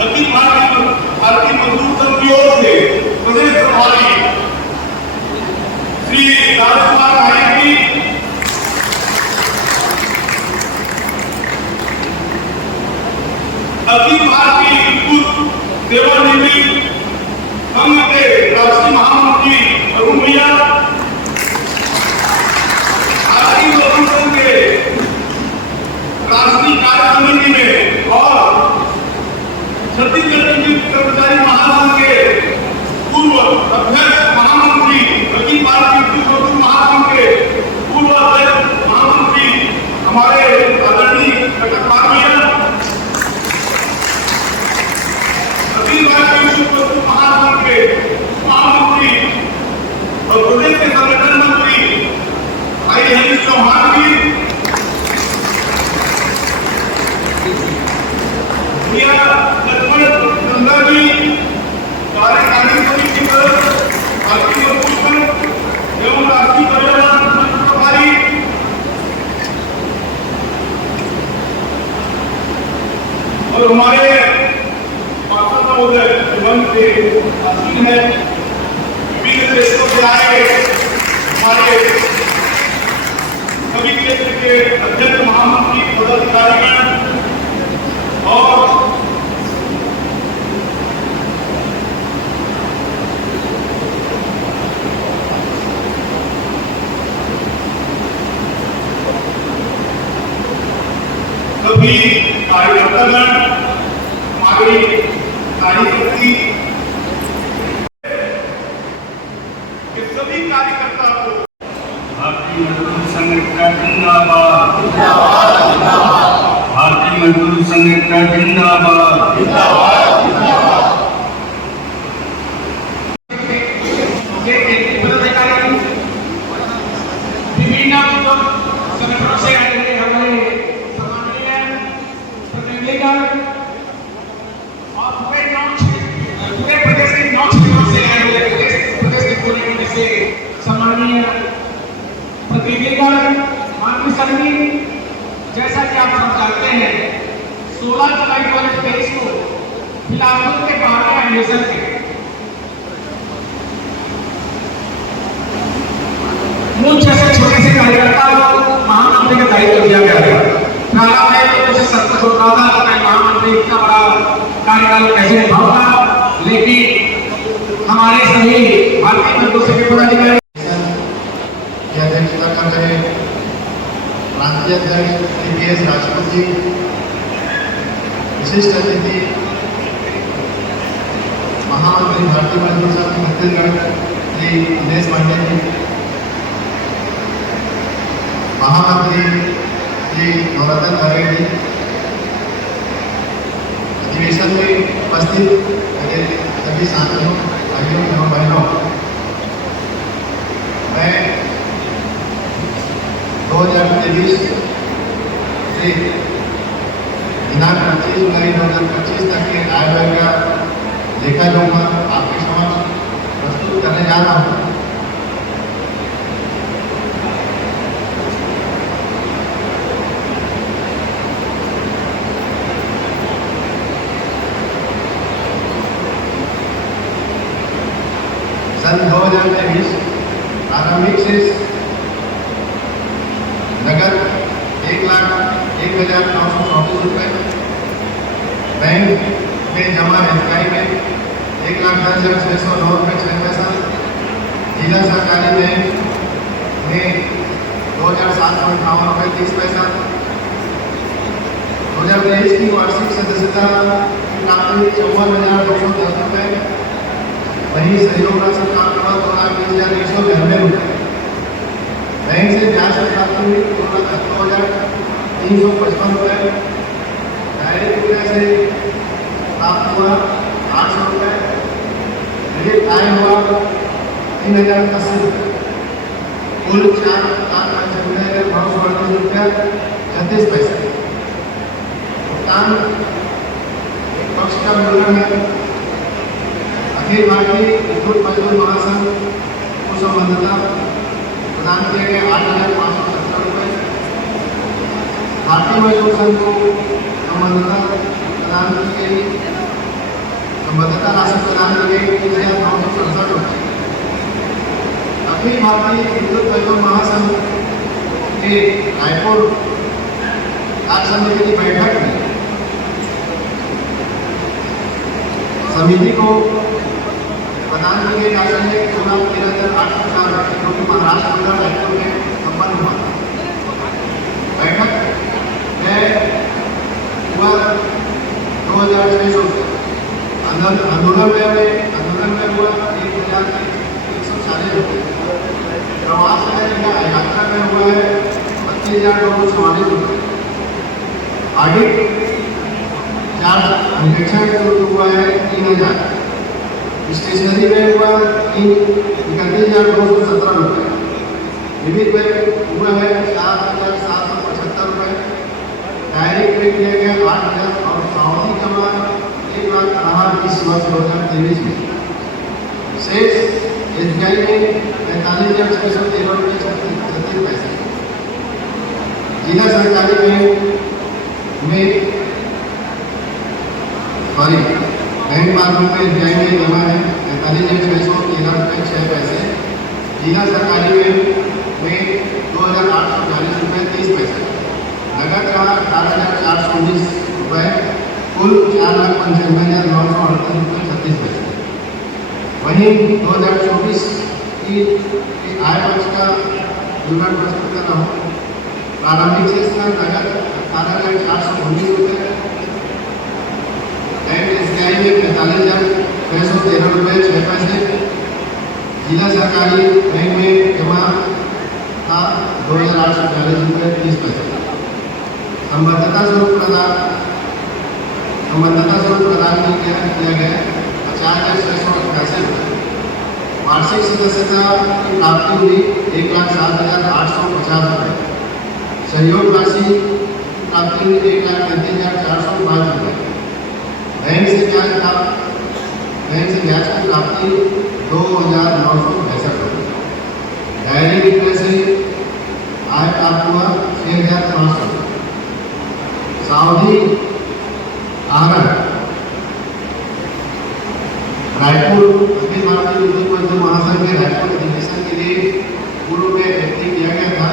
अखिल भारतीय मजदूर संघ की ओर से प्रदेश प्रभारी श्री राजकुमार नायक जी, अखिल भारतीय विद्युत सेवानिवृत्त संघ के राष्ट्रीय महामंत्री अरुण भैया, भारतीय मजदूर संघ के राष्ट्रीय कार्य समिति में और छत्तीसगढ़ बिजली कर्मचारी महासंघ के पूर्व अध्यक्ष महामंत्री, अखिल भारतीय विद्युत मजदूर महासंघ के पूर्व अध्यक्ष महामंत्री हमारे आदरणीय कटकपाल भैया, अखिल भारतीय विद्युत मजदूर महासंघ के महामंत्री और प्रदेश के संगठन मंत्री भाई हरीश चौहान जी, लक्ष्मण नंदा जी, कार्यकारिणी समिति पर भारतीय मजदूर संघ एवं राष्ट्रीय पर्यावरण प्रभारी और हमारे पार्षद महोदय मंच से आसीन है, विभिन्न देशों से आए हमारे सभी क्षेत्र के अध्यक्ष महामंत्री पदाधिकारीगण और सभी कार्यकर्तागण, हमारी नारी शक्ति के सभी कार्यकर्ता को भारतीय मजदूर संघ का जिंदाबाद, भारतीय मजदूर संघ का जिंदाबाद। विभिन्न संगठनों से आए हुए हमारे सम्मानीय प्रतिनिधिगण और पूरे प्रदेश के 9 जिलों से आए हुए प्रदेश के कोने में से सम्मानीय प्रतिनिधिगण, माननीय सभी, जैसा कि आप सब जानते हैं 16 जुलाई 2023 को बिलासपुर के बारहवें अधिवेशन के मुझ जैसे छोटे से कार्यकर्ता को महामंत्री का दायित्व दिया गया था। प्रारंभ में मुझे सत्य होता था कि महामंत्री इतना बड़ा कार्यकाल कैसे निभाऊंगा, लेकिन हमारे सभी भारतीय मजदूर संघ के पदाधिकारी की अध्यक्षता कर रहे प्रांतीय अध्यक्ष के.एस. राजपूत जी, विशिष्ट अतिथि महामंत्री भारतीय मजदूर संघ छत्तीसगढ़ श्री दिनेश पांडे जी, महामंत्री श्री नवरत्न खरे जी, अधिवेशन में उपस्थित मेरे सभी साथियों, भाइयों एवं बहनों, मैं 2023 से दिनांक 25 जुलाई 2025 तक के आय व्यय का लेखा जोखा आपके समक्ष जाना होगा। सन 2023 प्रारंभिक शेष नगद 1,01,934 रुपये, बैंक में जमा एसबीआई में 1,10,609 रुपये 6 पैसा, जिला सरकारी बैंक में 2,007.58 रुपये 30 पैसा, 2023 की वार्षिक सदस्यता की राशि 54,210 रुपये, वहीं सहयोग राशि प्राप्त हुआ 2,20,192 रुपये, बैंक से ब्याज प्राप्त हुई 2,72,355 रुपये, डायरेक्ट विक्रय से प्राप्त हुआ 800 रुपये, क्रेडिट आय हुआ 3,080 रुपये, कुल 4,95,938 रुपये 36 पैसे। भुगतान पक्ष का विवरण है। अखिल भारतीय विद्युत मजदूर महासंघ को संबद्धता प्रदान किए गए 8,570 रुपये, भारतीय मजदूर संघ को संबद्धता प्रदान की गई संबद्धता राशि प्रदान की गई 3,967 रुपये। अखिल भारतीय विद्युत मजदूर महासंघ के रायपुर कार्य समिति की बैठक में समिति को प्रदान की गई राशि है 13,804 रुपये, जो कि महाराष्ट्र मंडल रायपुर में संपन्न हुआ। बैठक में हुआ 2,600 रुपये, आंदोलन में हुआ 1,140 रुपये, प्रवास में या यात्रा में हुआ है 32,244 रुपये, ऑडिट चार्ज अंकेक्षण हुआ है 3,000, स्टेशनरी में हुआ 31,217 रुपये, विविध में हुआ है 7,775 रुपये, डायरेक्ट में किया गया 8,000 और सावधि जमा 1,08,20 वर्ष 2023 में। शेष एसबीआई में 45,613 रुपये 36 पैसे, जिला सरकारी बैंक में बैंक पासबुक में एसबीआई में जमा है 45,613 रुपये 6 पैसे, जिला सरकारी बैंक में 2,840 रुपये 30 पैसे, नगद रहा 4,419 रुपये, कुल 4,95,938 रुपये 36 पैसे। वहीं 2024 की आय पक्ष का विवरण प्रस्तुत कर रहा हूँ। प्रारंभिक शेष का नगद 18,419 रुपये, बैंक एसबीआई में 45,613 रुपये 6 पैसे, जिला सरकारी बैंक में जमा था 2,840 रुपये 30 पैसे। संबद्धता स्वरूप प्रदान किया गया 50,688 रुपये। वार्षिक सदस्यता की प्राप्ति हुई 1,07,850 रुपये। सहयोग राशि प्राप्ति हुई 1,33,405 रुपये। बैंक से ब्याज की प्राप्ति 2,965 रुपये। डायरी विक्रय से आय प्राप्त हुआ 6,500 रुपये। सावधि आहरण रायपुर अखिल भारतीय विद्युत मजदूर महासंघ में रायपुर अधिवेशन के लिए पूर्व में व्यक्ति किया गया था,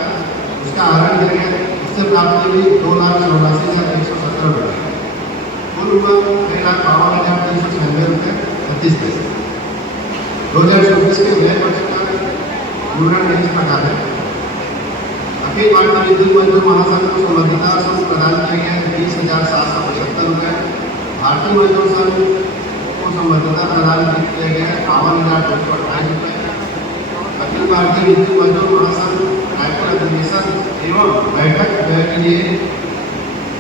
उसका आहरण किया गया, उससे प्राप्ति हुई 2,84,117 रुपये। कुल हुआ 6,52,396 रुपये 36 पैसे। 2024 के व्यय वर्ष का विवरण इस प्रकार है। अखिल भारतीय विद्युत मजदूर महासंघ को संबद्धता शुल्क प्रदान किया गया 20,775 रुपये। भारतीय मजदूर संघ को संबद्धता प्रदान किया गया 52,228 रुपये। अखिल भारतीय विद्युत मजदूर महासंघ रायपुर अधिवेशन एवं बैठक व्यय के लिए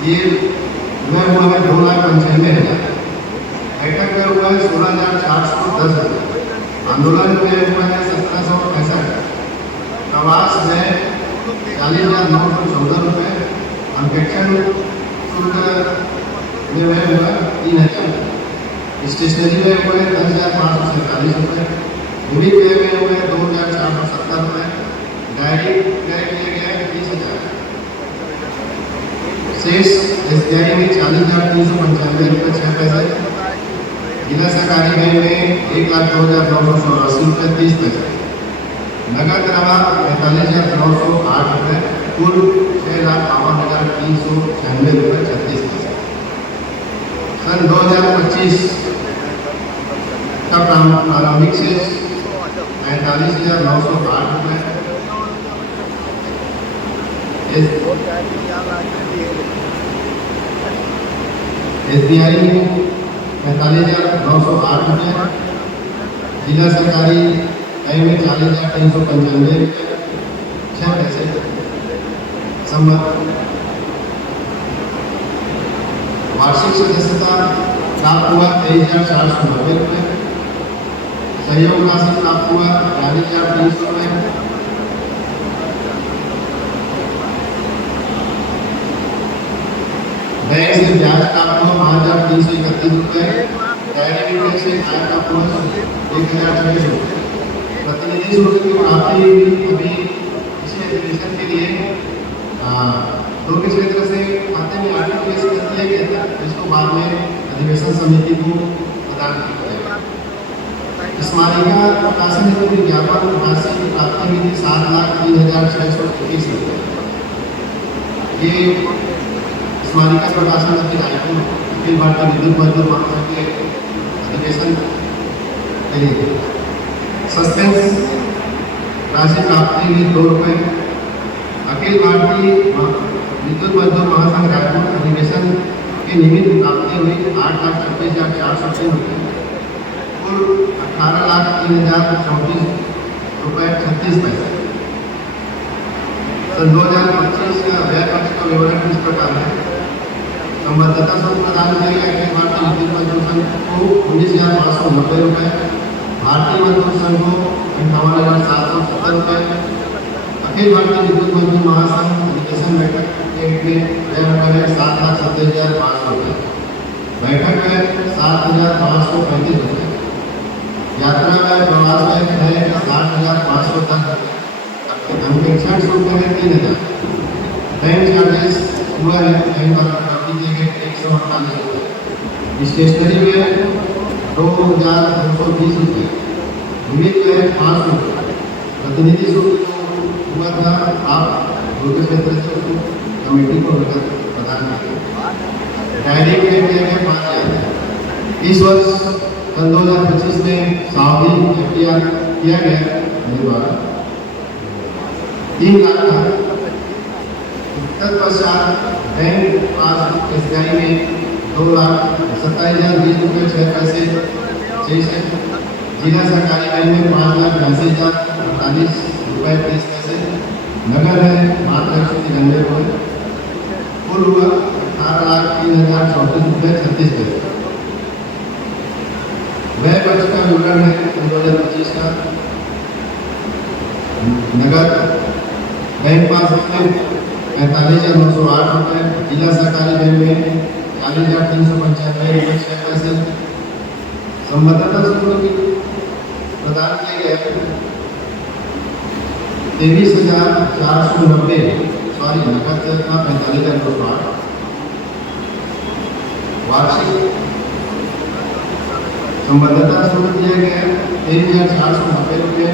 ये व्यय हुआ है 2,95,000। बैठक में हुआ है 16,410 रुपये। आंदोलन में हुआ है 1,765। प्रवास में 40,914 रुपये। अंकेक्षण शुल्क में व्यय हुआ 3,000। स्टेशनरी में हुआ है 10,547 रुपये। यूनिट व्यय में हुए 2,470 रुपये, डायरेक्ट व्यय किया गया है 30,000, शेष SBI में 40,395 रुपये 6 पैसे, जिला सरकारी बैंक में 1,02,984 रुपये 30 पैसे, नगद रवा 45,908 रुपये, कुल 6,52,396 रुपये 36 पैसे। सन 2025 का प्रारंभिक शेष 45,908 रुपये, SBI में 45,908 रुपये, जिला सरकारी बैंक में 40,395 रुपये 6 पैसे, वार्षिक सदस्यता प्राप्त हुआ 23,490 रुपये, सहयोग राशि प्राप्त हुआ 42,300 रुपये, बैंक से ब्याज प्राप्त हुआ 5,331 रुपये, डायरेक्ट बैंक से आय प्राप्त हुआ 1,006 रुपये, प्रतिनिधि शुल्क की प्राप्ति अभी इसी अधिवेशन के लिए दो के क्षेत्र से खाते में आरटीजीएस कर दिया गया था, जिसको बाद में अधिवेशन समिति को प्रदान किया जाएगा। स्मारिका प्रकाशन हेतु विज्ञापन राशि की प्राप्ति मिली 7,03,621 रुपये। ये स्मारिका प्रकाशन अभी रायपुर अखिल भारतीय विद्युत मजदूर महासंघ के अधिवेशन के लिए सस्पेंस राशि प्राप्ति हुई 2 रुपये। अखिल भारतीय विद्युत मजदूर महासंघ रायपुर अधिवेशन के निमित्त प्राप्ति हुई 8,26,400 रुपये, कुल 18,03,034 रुपये 36 पैसे। सन 2025 का व्यय पक्ष का विवरण इस प्रकार है। संबद्धता शुल्क प्रदान किया गया अखिल भारतीय विद्युत मजदूर संघ को 19,590 रुपये, भारतीय मजदूर संघ को 58,770 रुपये, अखिल भारतीय विद्युत मजदूर महासंघ अधिवेशन बैठक में व्यय हुआ है 7,27,500 रुपये, बैठक में 7,535 रुपये, यात्रा में प्रवास में है 60,510 रुपये, अंकेक्षण शुल्क है 3,000, बैंक चार्जेस हुआ है बैंक पर प्राप्ति दिए गए 148 रुपये, स्टेशनरी में 2,220 रुपये, यूनिट में 5 रुपये, प्रतिनिधि शुल्क हुआ था आप दुर्ग क्षेत्र से कमेटी को नगद प्रदान किया, डायरेक्ट में किया गया 5,000। इस वर्ष सन 2025 में सावधि FDR किया गया मेरे द्वारा 3 लाख का। तत्पश्चात बैंक पासबुक SBI में 2,27,020 रुपये 6 पैसे शेष है, जिला सरकारी बैंक में 5,82,048 रुपये 30 पैसे, नगर है मात्र 193 रुपये, कुल हुआ 18,03,034 रुपये 36 पैसे। व्यय पक्ष का विवरण है 2025 का। नगद बैंक पासबुक में 45,908 रुपये, जिला सरकारी बैंक में 40,395 रुपये 6 पैसे, संबद्धता शुल्क प्रदान किया गया 23,490 नगद से 45,908, वार्षिक संबद्धता शुल्क दिया गया 23,490 रुपये,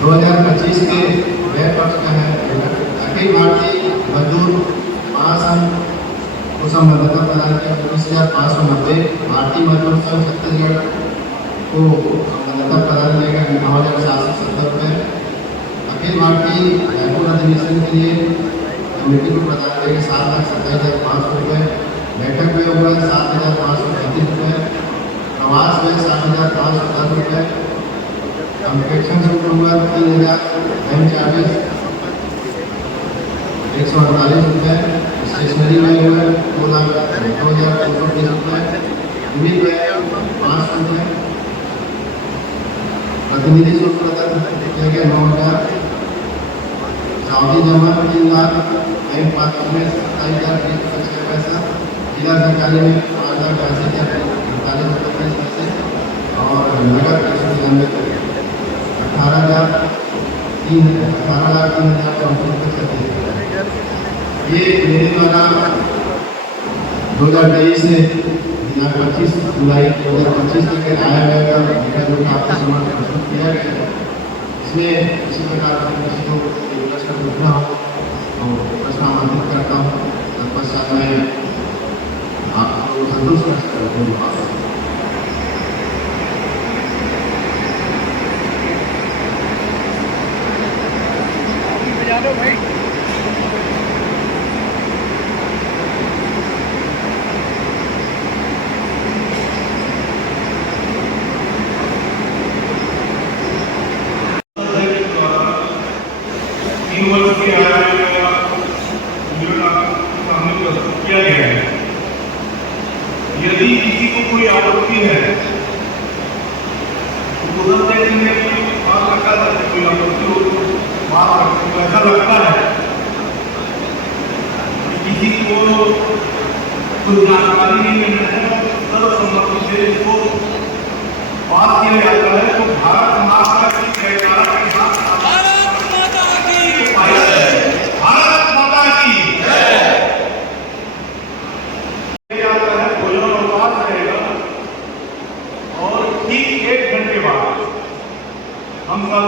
दो 2025 के व्यय पक्ष का है। अखिल भारतीय मजदूर महासंघ को संबद्धता प्रदान किया 19,590, भारतीय मजदूर संघ छत्तीसगढ़ को संबद्धता प्रदान किया गया 58,770 रुपये। अखिल भारतीय रायपुर अधिवेशन के लिए कमेटी को प्रदान किया गया 7,27,500 रुपये, बैठक में हुआ 7,535 रुपये, प्रवास में 60,510 रुपये, अंकेक्षण शुल्क हुआ 3,000, बैंक चार्जेस 148 रुपये, स्टेशनरी में हुआ 2,02,220 रुपये, यूनिट में 5 पंचायत, प्रतिनिधि शुल्क किया गया 9,000, सावधि जमा 3 लाख, बैंक पात्र में 27,306 पैसा, जिला सरकारी में 5,82,48 पैसे और नगर 18,03,34 ये मेरे द्वारा 2023 से दिनांक 25 जुलाई 2025 तक आया गया जो आपके समक्ष प्रस्तुत किया गया है। इसमें इसी प्रकार किसी को प्रश्न पूछना हो तो प्रश्न आमंत्रित करता हूँ, तत्पश्चात मैं आपको संतुष्ट करता हूँ। भाई यूनिवर्सिटी आया किया गया है। यदि किसी को कोई आपत्ति है तो तुरंत देखने की बात लगता है, कोई आपत्ति हो तो ऐसा लगता है कि किसी को कोई जानकारी नहीं मिल रहा है, सर्वसम्मति से इसको बात किया जाता है। तो भारत माता की जयकारा के साथ हम सब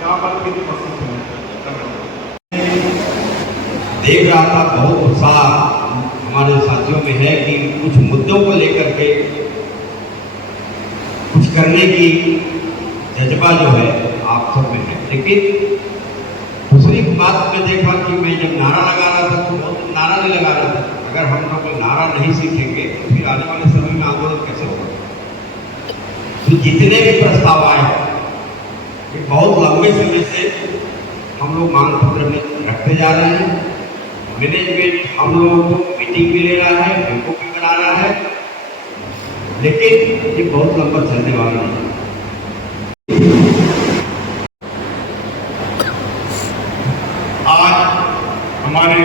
यहाँ पर उपस्थित हैं। देख रहा था बहुत उत्साह हमारे साथियों में है कि कुछ मुद्दों को लेकर के कुछ करने की जज्बा जो है आप सब में है। लेकिन दूसरी बात में देखा कि मैं जब नारा लगा रहा था तो बहुत नारा नहीं लगा रहा था। अगर हम लोग नारा नहीं सीखेंगे तो फिर आने वाले समय में आंदोलन कैसे होगा। तो जितने भी प्रस्ताव आए बहुत लंबे समय से हम लोग मांग पत्र में रखते जा रहे हैं। मैनेजमेंट हम लोगों को मीटिंग भी ले रहा है, बैंकों भी बना रहा है, लेकिन ये बहुत लंबा चलने वाला है। आज हमारे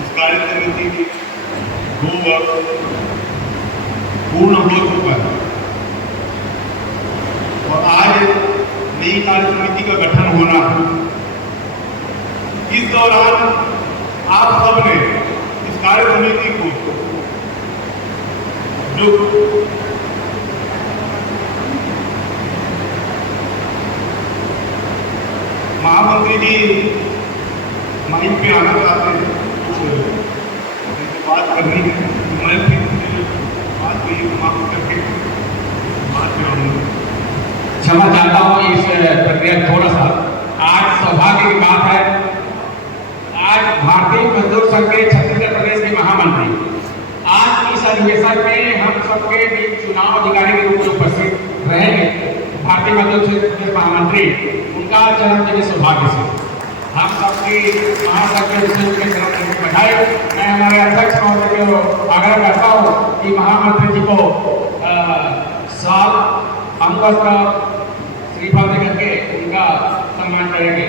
इस कार्य समिति की 2 वर्ष पूर्ण हो चुका है और आज नई कार्य समिति का गठन होना है। इस दौरान आप सबने इस कार्य समिति को जो महामंत्री जी माइक पे आना चाहते हैं, बात करनी है, मैं फिर बात को समाप्त करके बात करूँगा। क्षमा चाहता हूँ इस प्रक्रिया थोड़ा सा। आज सौभाग्य की बात है, आज भारतीय मजदूर संघ के छत्तीसगढ़ प्रदेश के महामंत्री आज इस अधिवेशन में हम सबके बीच चुनाव अधिकारी के रूप में उपस्थित रहेंगे। भारतीय मजदूर संघ के महामंत्री उनका जन्मदिन सौभाग्य से हम सबकी महासंघ के जन्मदिन बधाई। मैं हमारे अध्यक्ष महोदय को आग्रह करता हूँ कि महामंत्री जी को साल अंगवस्त्र का श्रीफल देकर के उनका सम्मान करेंगे।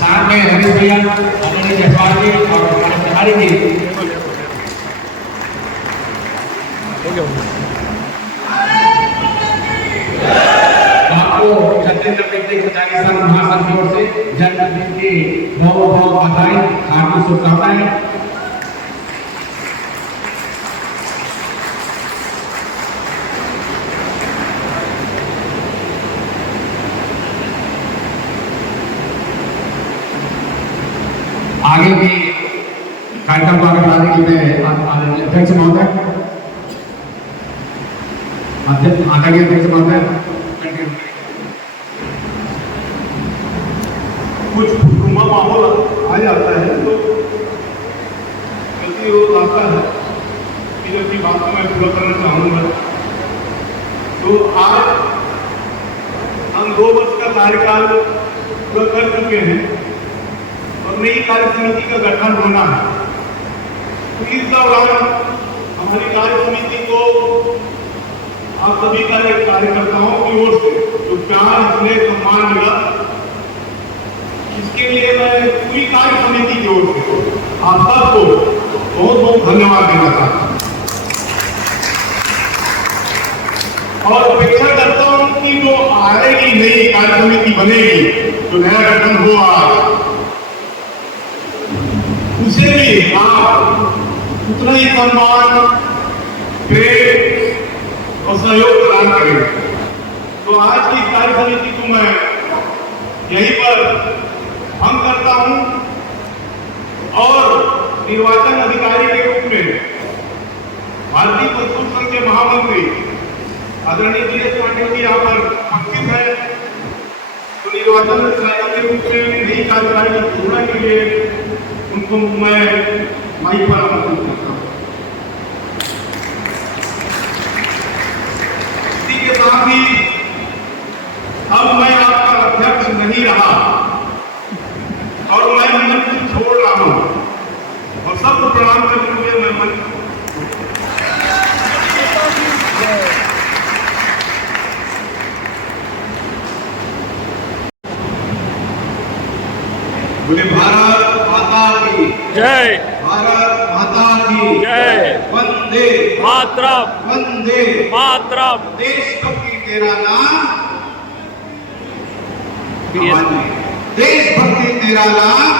साथ में हरीश भैया, आदरणीय जयसवाल जी और हमारे प्रभारी जी आपको छत्तीसगढ़ व्यक्ति कर्मचारी संघ महासंघ की ओर से जन्मदिन की बहुत बहुत बधाई, हार्दिक शुभकामनाएं। आगे भी कार्यक्रम को आगे बढ़ाने के लिए अध्यक्ष महोदय, अध्यक्ष महोदय कुछ खुशनुमा माहौल आ जाता है तो गलती हो जाता है कि अपनी बात को मैं पूरा करना चाहूँगा। तो आज हम 2 वर्ष का कार्यकाल पूरा कर चुके हैं और और नई कार्य समिति का गठन होना है। तो इस दौरान हमारी कार्य समिति को आप सभी कार्यकर्ताओं की ओर से जो प्यार स्नेह सम्मान मिला, इसके लिए मैं पूरी कार्य समिति की ओर से आप सबको बहुत बहुत धन्यवाद देना चाहता हूँ और अपेक्षा करता हूं कि जो आएगी नई कार्य समिति बनेगी, जो नया गठन हुआ, उसे भी आप उतना ही सम्मान, प्रेम और सहयोग प्रदान करेंगे। तो आज की कार्य समिति को मैं यहीं पर भंग करता हूं और निर्वाचन अधिकारी के रूप में भारतीय मजदूर संघ के महामंत्री आदरणीय दिनेश पाटिल जी यहाँ पर उपस्थित है, तो निर्वाचन अधिकारी के रूप में नई कार्यकारिणी की घोषणा के लिए उनको मैं माइक पर आमंत्रित करता हूँ। इसी के साथ ही अब मैं आपका अध्यक्ष नहीं रहा और मैं मंच छोड़ रहा हूँ और सबको प्रणाम करते हुए मैं मंच बोले भारत माता की जय, भारत माता की जय, वंदे मातरम, वंदे मातरम। देशभक्ति तेरा नाम, देशभक्ति तेरा नाम,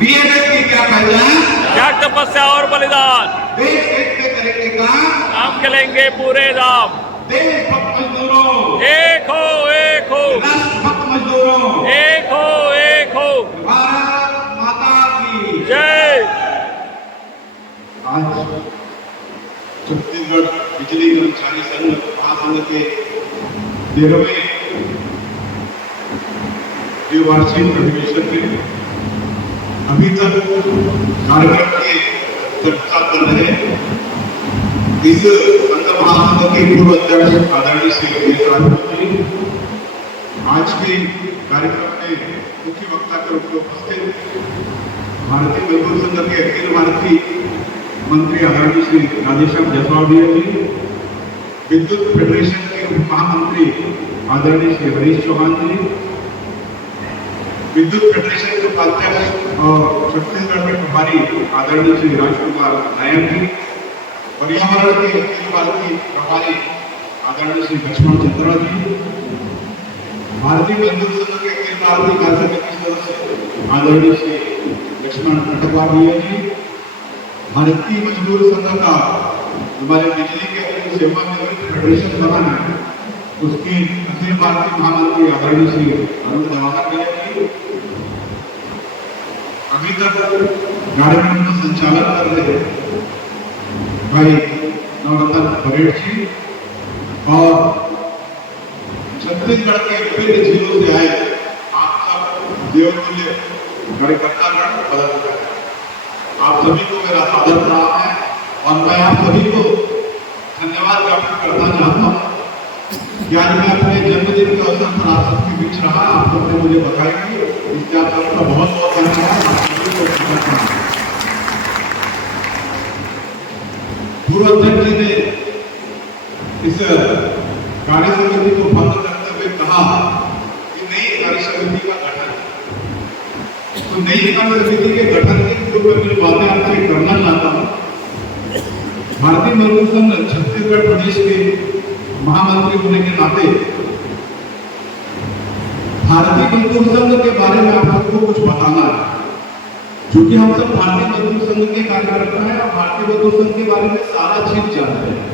बीएमएस की क्या पहचान, क्या तपस्या और बलिदान, देश हित में करेंगे काम करेंगे पूरे दाम। देशभक्त मजदूरों एक हो, राष्ट्रभक्त मजदूरों एक हो, भारत माता की जय। आज छत्तीसगढ़ बिजली कर्मचारी संघ महासंघ के 13वें द्विवार्षिक अधिवेशन में अभी तक कार्यक्रम की चर्चा कर रहे हैं। इस संघ महासंघ के पूर्व अध्यक्ष आदरणीय श्री वीरेश राजपूत जी आज भी कार्यक्रम में मुख्य वक्ता के रूप में उपस्थित, भारतीय मजदूर संघ के अखिल भारतीय मंत्री आदरणीय श्री राधेश्याम जायसवाल जी, विद्युत फेडरेशन के उप महामंत्री आदरणीय श्री हरीश चौहान जी, विद्युत फेडरेशन के उपाध्यक्ष और छत्तीसगढ़ के प्रभारी आदरणीय श्री राजकुमार नायक जी, पर्यावरण के अखिल भारतीय प्रभारी आदरणीय श्री लक्ष्मण चंद्रा जी, भारतीय मजदूर संघ के अखिल भारतीय कार्य समिति सदस्य आदरणीय श्री लक्ष्मण कटकवाडिया जी, भारतीय मजदूर संघ का हमारे बिजली के सेवा निवृत्त फेडरेशन बना है, उसके अखिल भारतीय महामंत्री आदरणीय श्री अरुण दवाकर जी, अभी तक कार्यक्रम का संचालन कर रहे भाई नवरत्न परेड जी और छत्तीसगढ़ के विभिन्न जिलों से आए आप सब देवतुल्य कार्यकर्तागण पदाधिकारी, आप सभी को मेरा सादर प्रणाम है और मैं आप सभी को धन्यवाद ज्ञापित करना चाहता हूँ कि आज मैं अपने जन्मदिन के अवसर पर आप सबके बीच रहा, आप सबने मुझे बधाई दी, इसके आप सबका बहुत बहुत धन्यवाद। पूर्व अध्यक्ष जी ने इस कार्य समिति को भंग करते हुए कहा कि नई कार्य समिति का गठन, तो नई कार्य समिति के गठन के पूर्व में जो बातें आपसे करना चाहता हूँ, भारतीय मजदूर संघ छत्तीसगढ़ प्रदेश के महामंत्री होने के नाते भारतीय मजदूर संघ के बारे में आप सबको कुछ बताना है, क्योंकि हम सब भारतीय मजदूर संघ के कार्यकर्ता हैं और भारतीय मजदूर संघ के बारे में सारा चीज जानते हैं,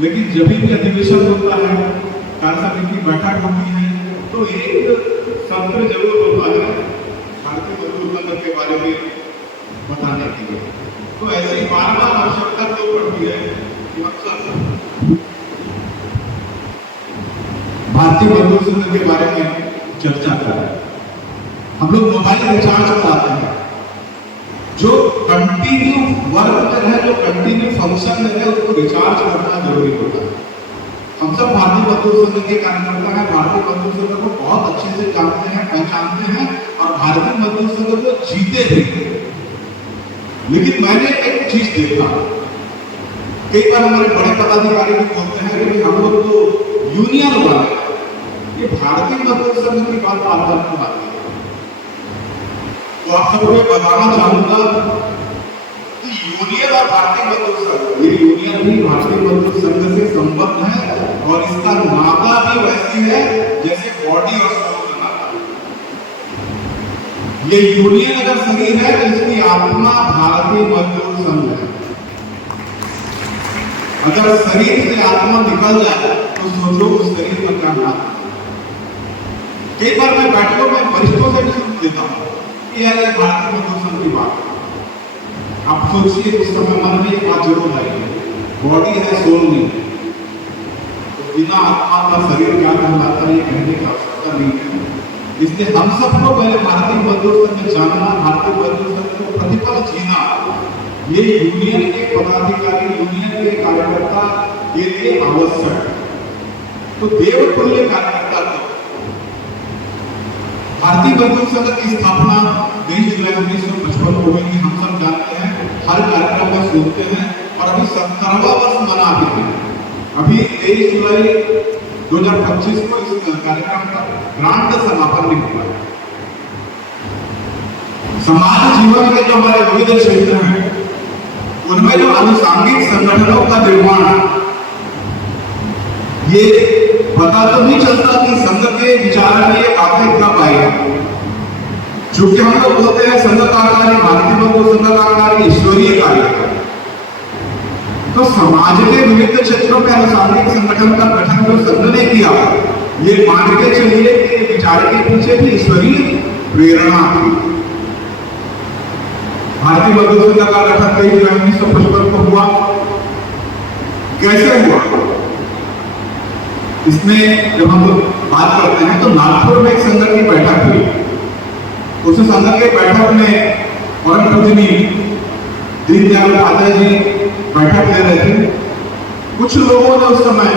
लेकिन जब भी अधिवेशन होता है, कार्य समिति बैठक होती है, तो एक सत्र जरूर होता है भारतीय मजदूर संघ के बारे में बताने के लिए। तो ऐसी बार बार आवश्यकता क्यों पड़ती है कि अक्सर भारतीय मजदूर संघ के बारे में चर्चा करें। हम लोग मोबाइल रिचार्ज कराते हैं, जो कंटिन्यू वर्क है, जो कंटिन्यू फंक्शन है, उसको रिचार्ज करना जरूरी होता है। हम सब भारतीय मजदूर संघ के कार्यकर्ता हैं, भारतीय मजदूर संघ को बहुत अच्छे से जानते हैं, पहचानते हैं और भारतीय मजदूर संघ को जीते भी। लेकिन मैंने एक चीज देखा, कई बार हमारे बड़े पदाधिकारी भी बोलते हैं कि हम लोग तो यूनियन वाले हैं, ये भारतीय मजदूर संघ की बात बार बार क्यों आती है? तो आप सबको बताना चाहूंगा कि यूनियन और भारतीय मजदूर संघ, ये यूनियन भी भारतीय मजदूर संघ से संबद्ध है और इसका नाता भी वैसी है जैसे बॉडी और सोल का नाता। ये यूनियन अगर शरीर है तो इसकी आत्मा भारतीय मजदूर संघ है। अगर शरीर से आत्मा निकल जाए तो सोचो उस शरीर का क्या नाता। कई बार मैं बैठकों में वरिष्ठों से भी सुन लेता हूँ कि यार ये भारतीय मजदूर संघ की बात है। आप सोचिए उस समय मन में एक बात जरूर आएगी, बॉडी है सोल नहीं है, तो बिना आत्मा का शरीर क्या कहलाता है ये कहने की आवश्यकता नहीं है। इसलिए हम सबको पहले भारतीय मजदूर संघ जानना, भारतीय मजदूर संघ को प्रतिपल जीना, ये यूनियन के पदाधिकारी, यूनियन के कार्यकर्ता के लिए आवश्यक है। तो देवतुल्य कार्यकर्ता तो भारतीय मजदूर संघ की स्थापना 23 जुलाई 1955 को हुई, हम सब जानते हैं, हर कार्यक्रम में सुनते हैं और अभी 17वां वर्ष मना रहे हैं। अभी 23 जुलाई 2025 को इस कार्यक्रम का ग्रांड समापन नहीं हुआ है। समाज जीवन के जो हमारे विविध क्षेत्र हैं उनमें जो आनुषांगिक संगठनों का निर्माण, ये पता तो नहीं चलता कि संघ के विचार में ये आते कब आएगा। चूंकि हम लोग बोलते हैं संघ का कार्य, भारतीय मजदूर संघ का कार्य ईश्वरीय कार्य है, तो समाज के विविध क्षेत्रों में आनुषांगिक संगठन का गठन जो संघ ने किया, ये मान के चलिए कि विचार के पीछे भी ईश्वरीय प्रेरणा थी। भारतीय मजदूर संघ का गठन 23 जुलाई 1955 को हुआ। कैसे हुआ? इसमें जब हम लोग बात करते हैं तो नागपुर में एक संघ की बैठक हुई। उस संघ के बैठक में परम पूजनीय दीनदयाल उपाध्याय जी बैठक ले रहे थे। कुछ लोगों ने उस समय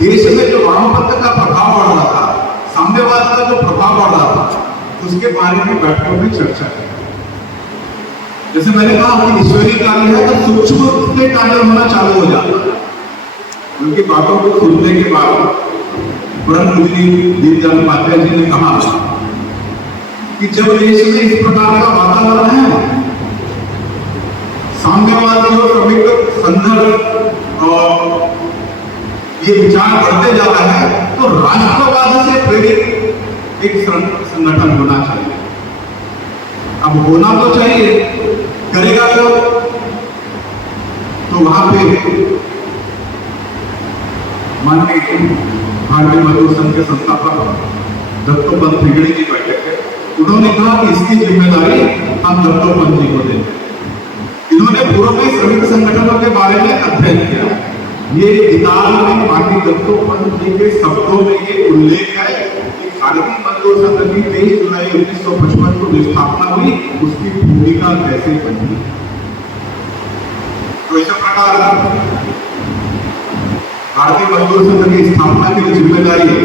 देश में जो वामपंथ का प्रभाव बढ़ रहा था, साम्यवाद का जो प्रभाव बढ़ रहा था, उसके बारे में बैठकों में चर्चा की। जैसे मैंने कहा कि ईश्वरीय कार्य है तो सूक्ष्म रूप से कार्य होना चालू हो जाता है। उनकी बातों को सुनने के बाद परम पूजनीय दीनदयाल उपाध्याय जी ने कहा कि जब देश में इस प्रकार का वातावरण है, साम्यवादी और श्रमिक संघर्ष और ये विचार बढ़ते जा रहा है, तो राष्ट्रवाद से प्रेरित एक संगठन होना चाहिए। अब होना तो चाहिए, करेगा तो वहां पे माननीय भारतीय मजदूर संघ के संस्थापक दत्तोपंत ठेंगड़ी जी बैठे थे। उन्होंने कहा कि इसकी जिम्मेदारी हम दत्तोपंत जी को देंगे। इन्होंने पूर्व में श्रमिक संगठनों के बारे में अध्ययन किया। ये किताब में माननीय दत्तोपंत जी के शब्दों में ये उल्लेख है कि भारतीय मजदूर संघ की 23 जुलाई 1955 को जो स्थापना हुई, उसकी भूमिका कैसे बनी। तो इस प्रकार भारतीय मजदूर संघ की स्थापना की जिम्मेदारी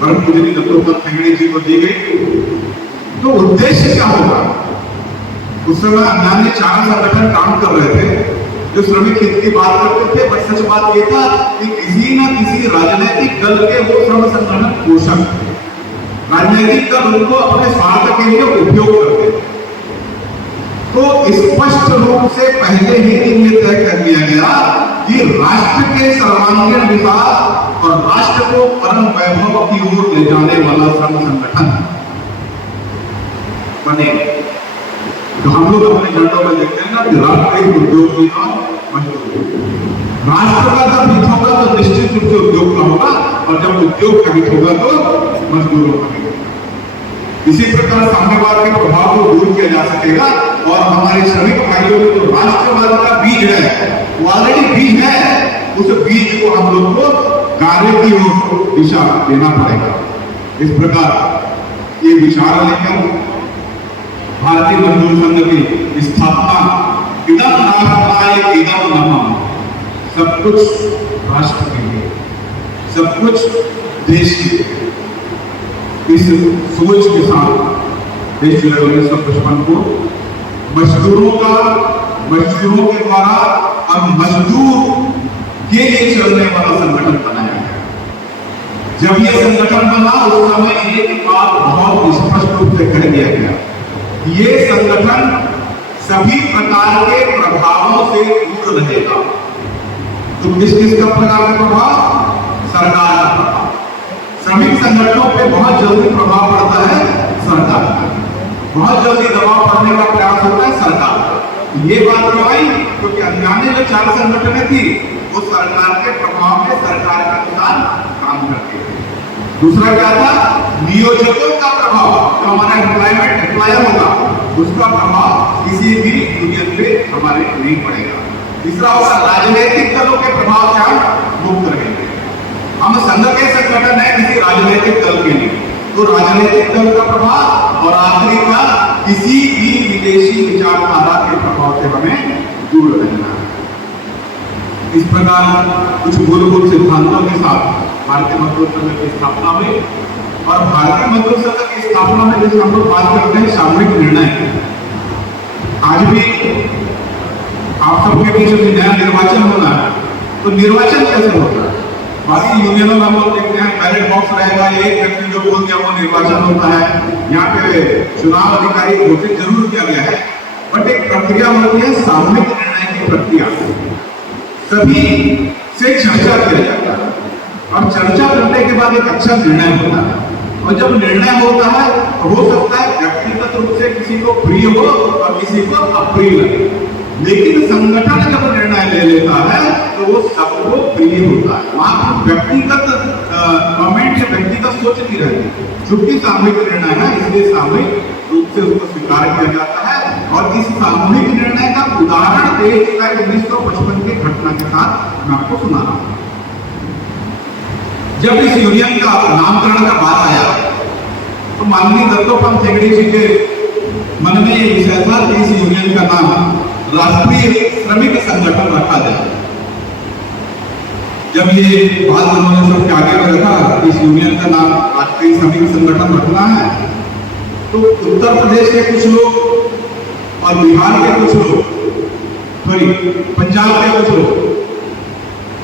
परम पूजनीय दत्तोपंत ठेंगड़ी जी को दी गई। तो उद्देश्य क्या होगा? उस समय अन्य 4 संगठन काम कर रहे थे जो श्रमिक हित की बात करते थे, पर सच बात यह था कि किसी न किसी राजनीतिक दल के वो श्रम संगठन पोषक, राजनीतिक दल उनको अपने स्वार्थ के लिए उपयोग करते थे। तो स्पष्ट रूप से पहले ही दिन ये तय कर लिया गया कि राष्ट्र के सर्वांगीण विकास और राष्ट्र को परम वैभव की ओर ले जाने वाला श्रम संगठन बने। तो हम लोग अपने झंडों में देखते हैं ना कि राष्ट्र एक उद्योग भी हो, राष्ट्र का जब हित होगा तो निश्चित रूप से उद्योग का होगा, और जब उद्योग का हित होगा तो मजदूरों का हित। इसी प्रकार साम्यवाद के प्रभाव को दूर किया जा सकेगा और हमारे श्रमिक भाइयों को जो राष्ट्रवाद का बीज है, वो ऑलरेडी बीज है, उस बीज को हम लोग को कार्य की ओर दिशा देना पड़ेगा। इस प्रकार ये विचार लेकर भारतीय मजदूर संघ की स्थापना इदम राष्ट्राय इदम नमः, सब कुछ राष्ट्र के लिए, सब कुछ देश की इस सोच के साथ देश जुलाई 1955 को मजदूरों के द्वारा अब मजदूर के लिए चलने वाला संगठन बनाया गया। जब यह संगठन बना उस समय एक बात बहुत स्पष्ट रूप से कह दिया गया, ये संगठन सभी प्रकार के प्रभावों से दूर रहेगा। तो किसका प्रकार का प्रभाव? सरकार का प्रभाव। श्रमिक संगठनों पे बहुत जल्दी प्रभाव पड़ता है सरकार का, बहुत जल्दी दबाव पड़ने का प्रयास होता है सरकार का। ये बात क्यों आई? क्योंकि अन्य जो 4 संगठनें थी वो सरकार के प्रभाव में सरकार के अनुसार काम करते थे। दूसरा क्या था? नियोजकों का प्रभाव, जो हमारा एम्प्लॉयर होगा उसका प्रभाव किसी भी यूनियन पे हमारे नहीं पड़ेगा। तीसरा होगा राजनीतिक दलों के प्रभाव से हम मुक्त रहेंगे। हम संघ के संगठन है किसी राजनीतिक दल के लिए, तो राजनीतिक दल का प्रभाव, और आखिरी का किसी भी विदेशी विचारधारा के प्रभाव से हमें दूर रहना है। इस प्रकार कुछ मूलभूत सिद्धांतों के साथ भारतीय मजदूर संघ की स्थापना हुई, और भारतीय मजदूर संघ की स्थापना में जैसे हम लोग बात करते हैं सामूहिक निर्णय, आज भी आप सबके बीच में नया निर्वाचन होना है, तो निर्वाचन कैसे होता है? बाकी यूनियनों में हम लोग देखते हैं बैलेट बॉक्स रहेगा, एक व्यक्ति जो बोल दिया वो निर्वाचन होता है। यहाँ पे चुनाव अधिकारी घोषित जरूर किया गया है, बट एक प्रक्रिया होती है सामूहिक निर्णय की प्रक्रिया। सभी से चर्चा किया जाता है और चर्चा करने के बाद एक अच्छा निर्णय होता है, और जब निर्णय होता है तो हो सकता है व्यक्तिगत रूप से किसी को प्रिय हो और किसी को अप्रिय लगे, लेकिन संगठन जब निर्णय ले लेता है तो वो सबको प्रिय होता है। वहां व्यक्तिगत कमेंट या व्यक्तिगत सोच नहीं रहती, चूंकि सामूहिक निर्णय है इसलिए सामूहिक रूप से उसको स्वीकार किया जाता है। और इस सामूहिक निर्णय का उदाहरण देश का 1955 की घटना के साथ मैं आपको सुना रहा हूं। जब इस यूनियन का नामकरण का बात आया तो माननीय दत्तोपंत ठेंगड़ी जी के मन में ये विषय था कि इस यूनियन का नाम राष्ट्रीय श्रमिक संगठन रखा जाए। जब ये बात उन्होंने सबके आगे में रखा इस यूनियन का नाम राष्ट्रीय श्रमिक संगठन रखना है, तो उत्तर प्रदेश के कुछ लोग और बिहार के कुछ लोग, सॉरी पंजाब के कुछ लोग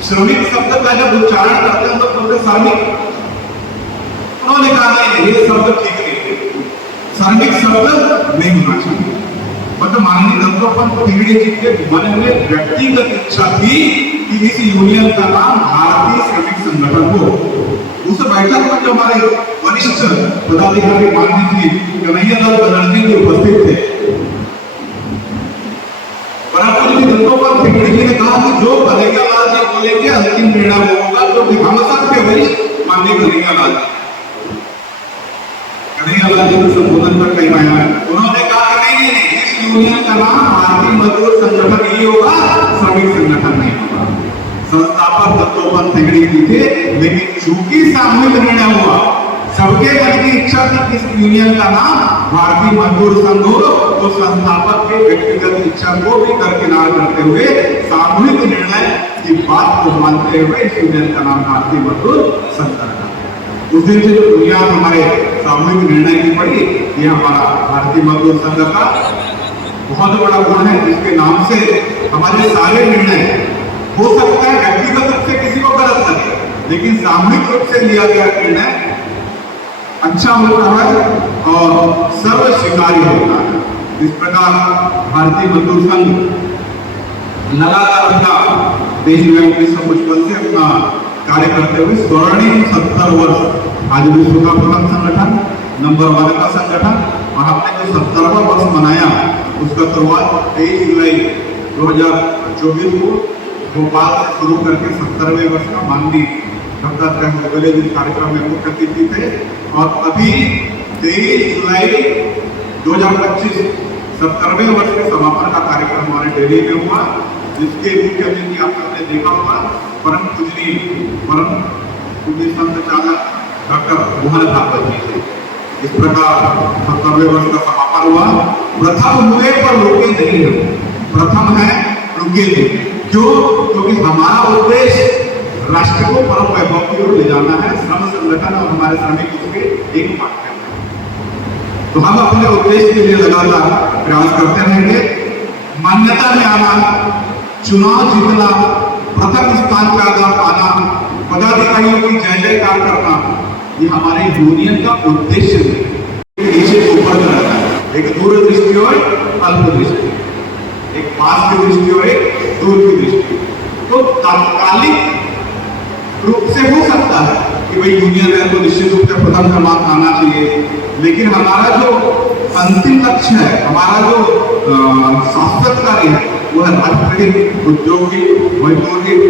श्रमिक शब्द का जब उच्चारण करते हैं तो बोलते श्रमिक। उन्होंने कहा नहीं ये शब्द ठीक नहीं, श्रमिक शब्द नहीं होना चाहिए। बट माननीय दत्तोपंत ठेंगड़ी जी के मन में व्यक्तिगत इच्छा थी कि इस यूनियन का नाम भारतीय श्रमिक संगठन हो। उस बैठक में जो हमारे वरिष्ठ पदाधिकारी माननीय जी कन्हैयालाल बनर्जी जी उपस्थित थे, परंतु दत्तोपंत ठेंगड़ी जी ने कहा कि जो कन्हैयालाल जी बोलेंगे अंतिम निर्णय होगा, तो हम सबके वरिष्ठ माननीय कन्हैयालाल जी को संबोधन कर कही आया। उन्होंने कहा कि नहीं, इस यूनियन का नाम भारतीय मजदूर संगठन ही होगा, श्रमिक संगठन नहीं होगा। संस्थापक दत्तोपंत ठेंगड़ी जी थे, लेकिन चूंकि सामूहिक निर्णय हुआ, सबके मन की इच्छा थी कि इस यूनियन का नाम भारतीय मजदूर संघ हो, तो संस्थापक के व्यक्तिगत इच्छा को भी दरकिनार करते हुए सामूहिक निर्णय की बात को मानते हुए इस यूनियन का नाम भारतीय मजदूर संघ रखा। उस दिन से जो बुनियाद हमारे सामूहिक निर्णय की पड़ी, ये हमारा भारतीय मजदूर संघ का बहुत बड़ा गुण है, जिसके नाम से हमारे सारे निर्णय हो सकता है व्यक्तिगत रूप से किसी को गलत लगे, लेकिन सामूहिक रूप से लिया गया निर्णय अच्छा होता है और सर्व स्वीकार्य होता है। इस प्रकार भारतीय मजदूर संघ लगातार अपना देश में 1955 से अपना कार्य करते हुए स्वर्णिम 70 वर्ष आज विश्व का प्रथम संगठन, नंबर 1 का संगठन, और हमने जो 70वां वर्ष मनाया उसका शुरुआत 23 जुलाई 2024 को भोपाल से शुरू करके 70वें वर्ष का माननीय डॉक्टर गोगले जी कार्यक्रम में मुख्य अतिथि थे, और अभी 23 जुलाई 2025 70वें वर्ष के समापन का कार्यक्रम हमारे दिल्ली में हुआ, जिसके मुख्य अतिथि आप सबने देखा होगा परम पूज्य संत चालक डॉक्टर मोहन भागवत जी थे। इस प्रकार 70वें वर्ष का समापन हुआ। प्रथम हुए पर रुके नहीं हो, प्रथम है रुके नहीं। क्यों? क्योंकि हमारा उद्देश्य राष्ट्र को परम वैभव की ओर ले जाना है, श्रम संगठन और हमारे श्रमिक उसके एक पार्ट करना है। तो हम अपने उद्देश्य के लिए लगातार प्रयास करते रहेंगे। मान्यता में आना, चुनाव जीतना, प्रथम स्थान पे आकर पाना, पदाधिकारियों की जय जयकार करना, ये हमारे यूनियन का उद्देश्य है। नीचे ऊपर रहना है, एक दूरदृष्टि और अल्पदृष्टि, एक पास की दृष्टि और एक दूर की दृष्टि। तो तात्कालिक रूप से हो सकता है कि भाई यूनियन है तो निश्चित रूप से प्रथम क्रमांक आना चाहिए, लेकिन हमारा जो अंतिम लक्ष्य है, हमारा जो शाश्वत कार्य है, वो है राष्ट्रहित, औद्योगिक, वैज्ञानिक,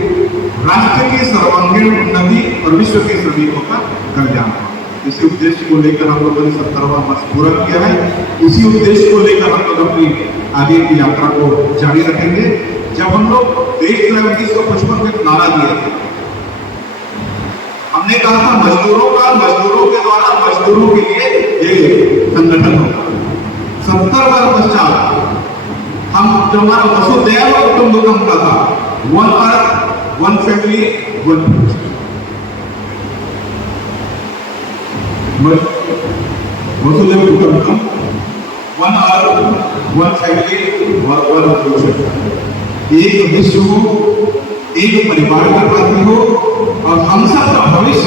राष्ट्र की सर्वांगीण उन्नति और विश्व के श्रमिकों का कल्याण। इसी उद्देश्य को लेकर हम लोगों ने 70वां वर्ष पूरा किया है। इसी उद्देश्य को लेकर हम लोग अपनी आगे की यात्रा को जारी रखेंगे। जब हम लोग देश 1955 में नारा दिए थे, हमने कहा था मजदूरों के द्वारा मजदूरों के लिए ये संगठन होगा। 70 वर्ष पश्चात हम जो हमारा वसुधैव कुटुंबकम का था, one earth, one family, one future, वसुधैव कुटुंबकम, one earth, one family, one future. एक विश्व हो, एक परिवार का प्रति हो, और हम सब का भविष्य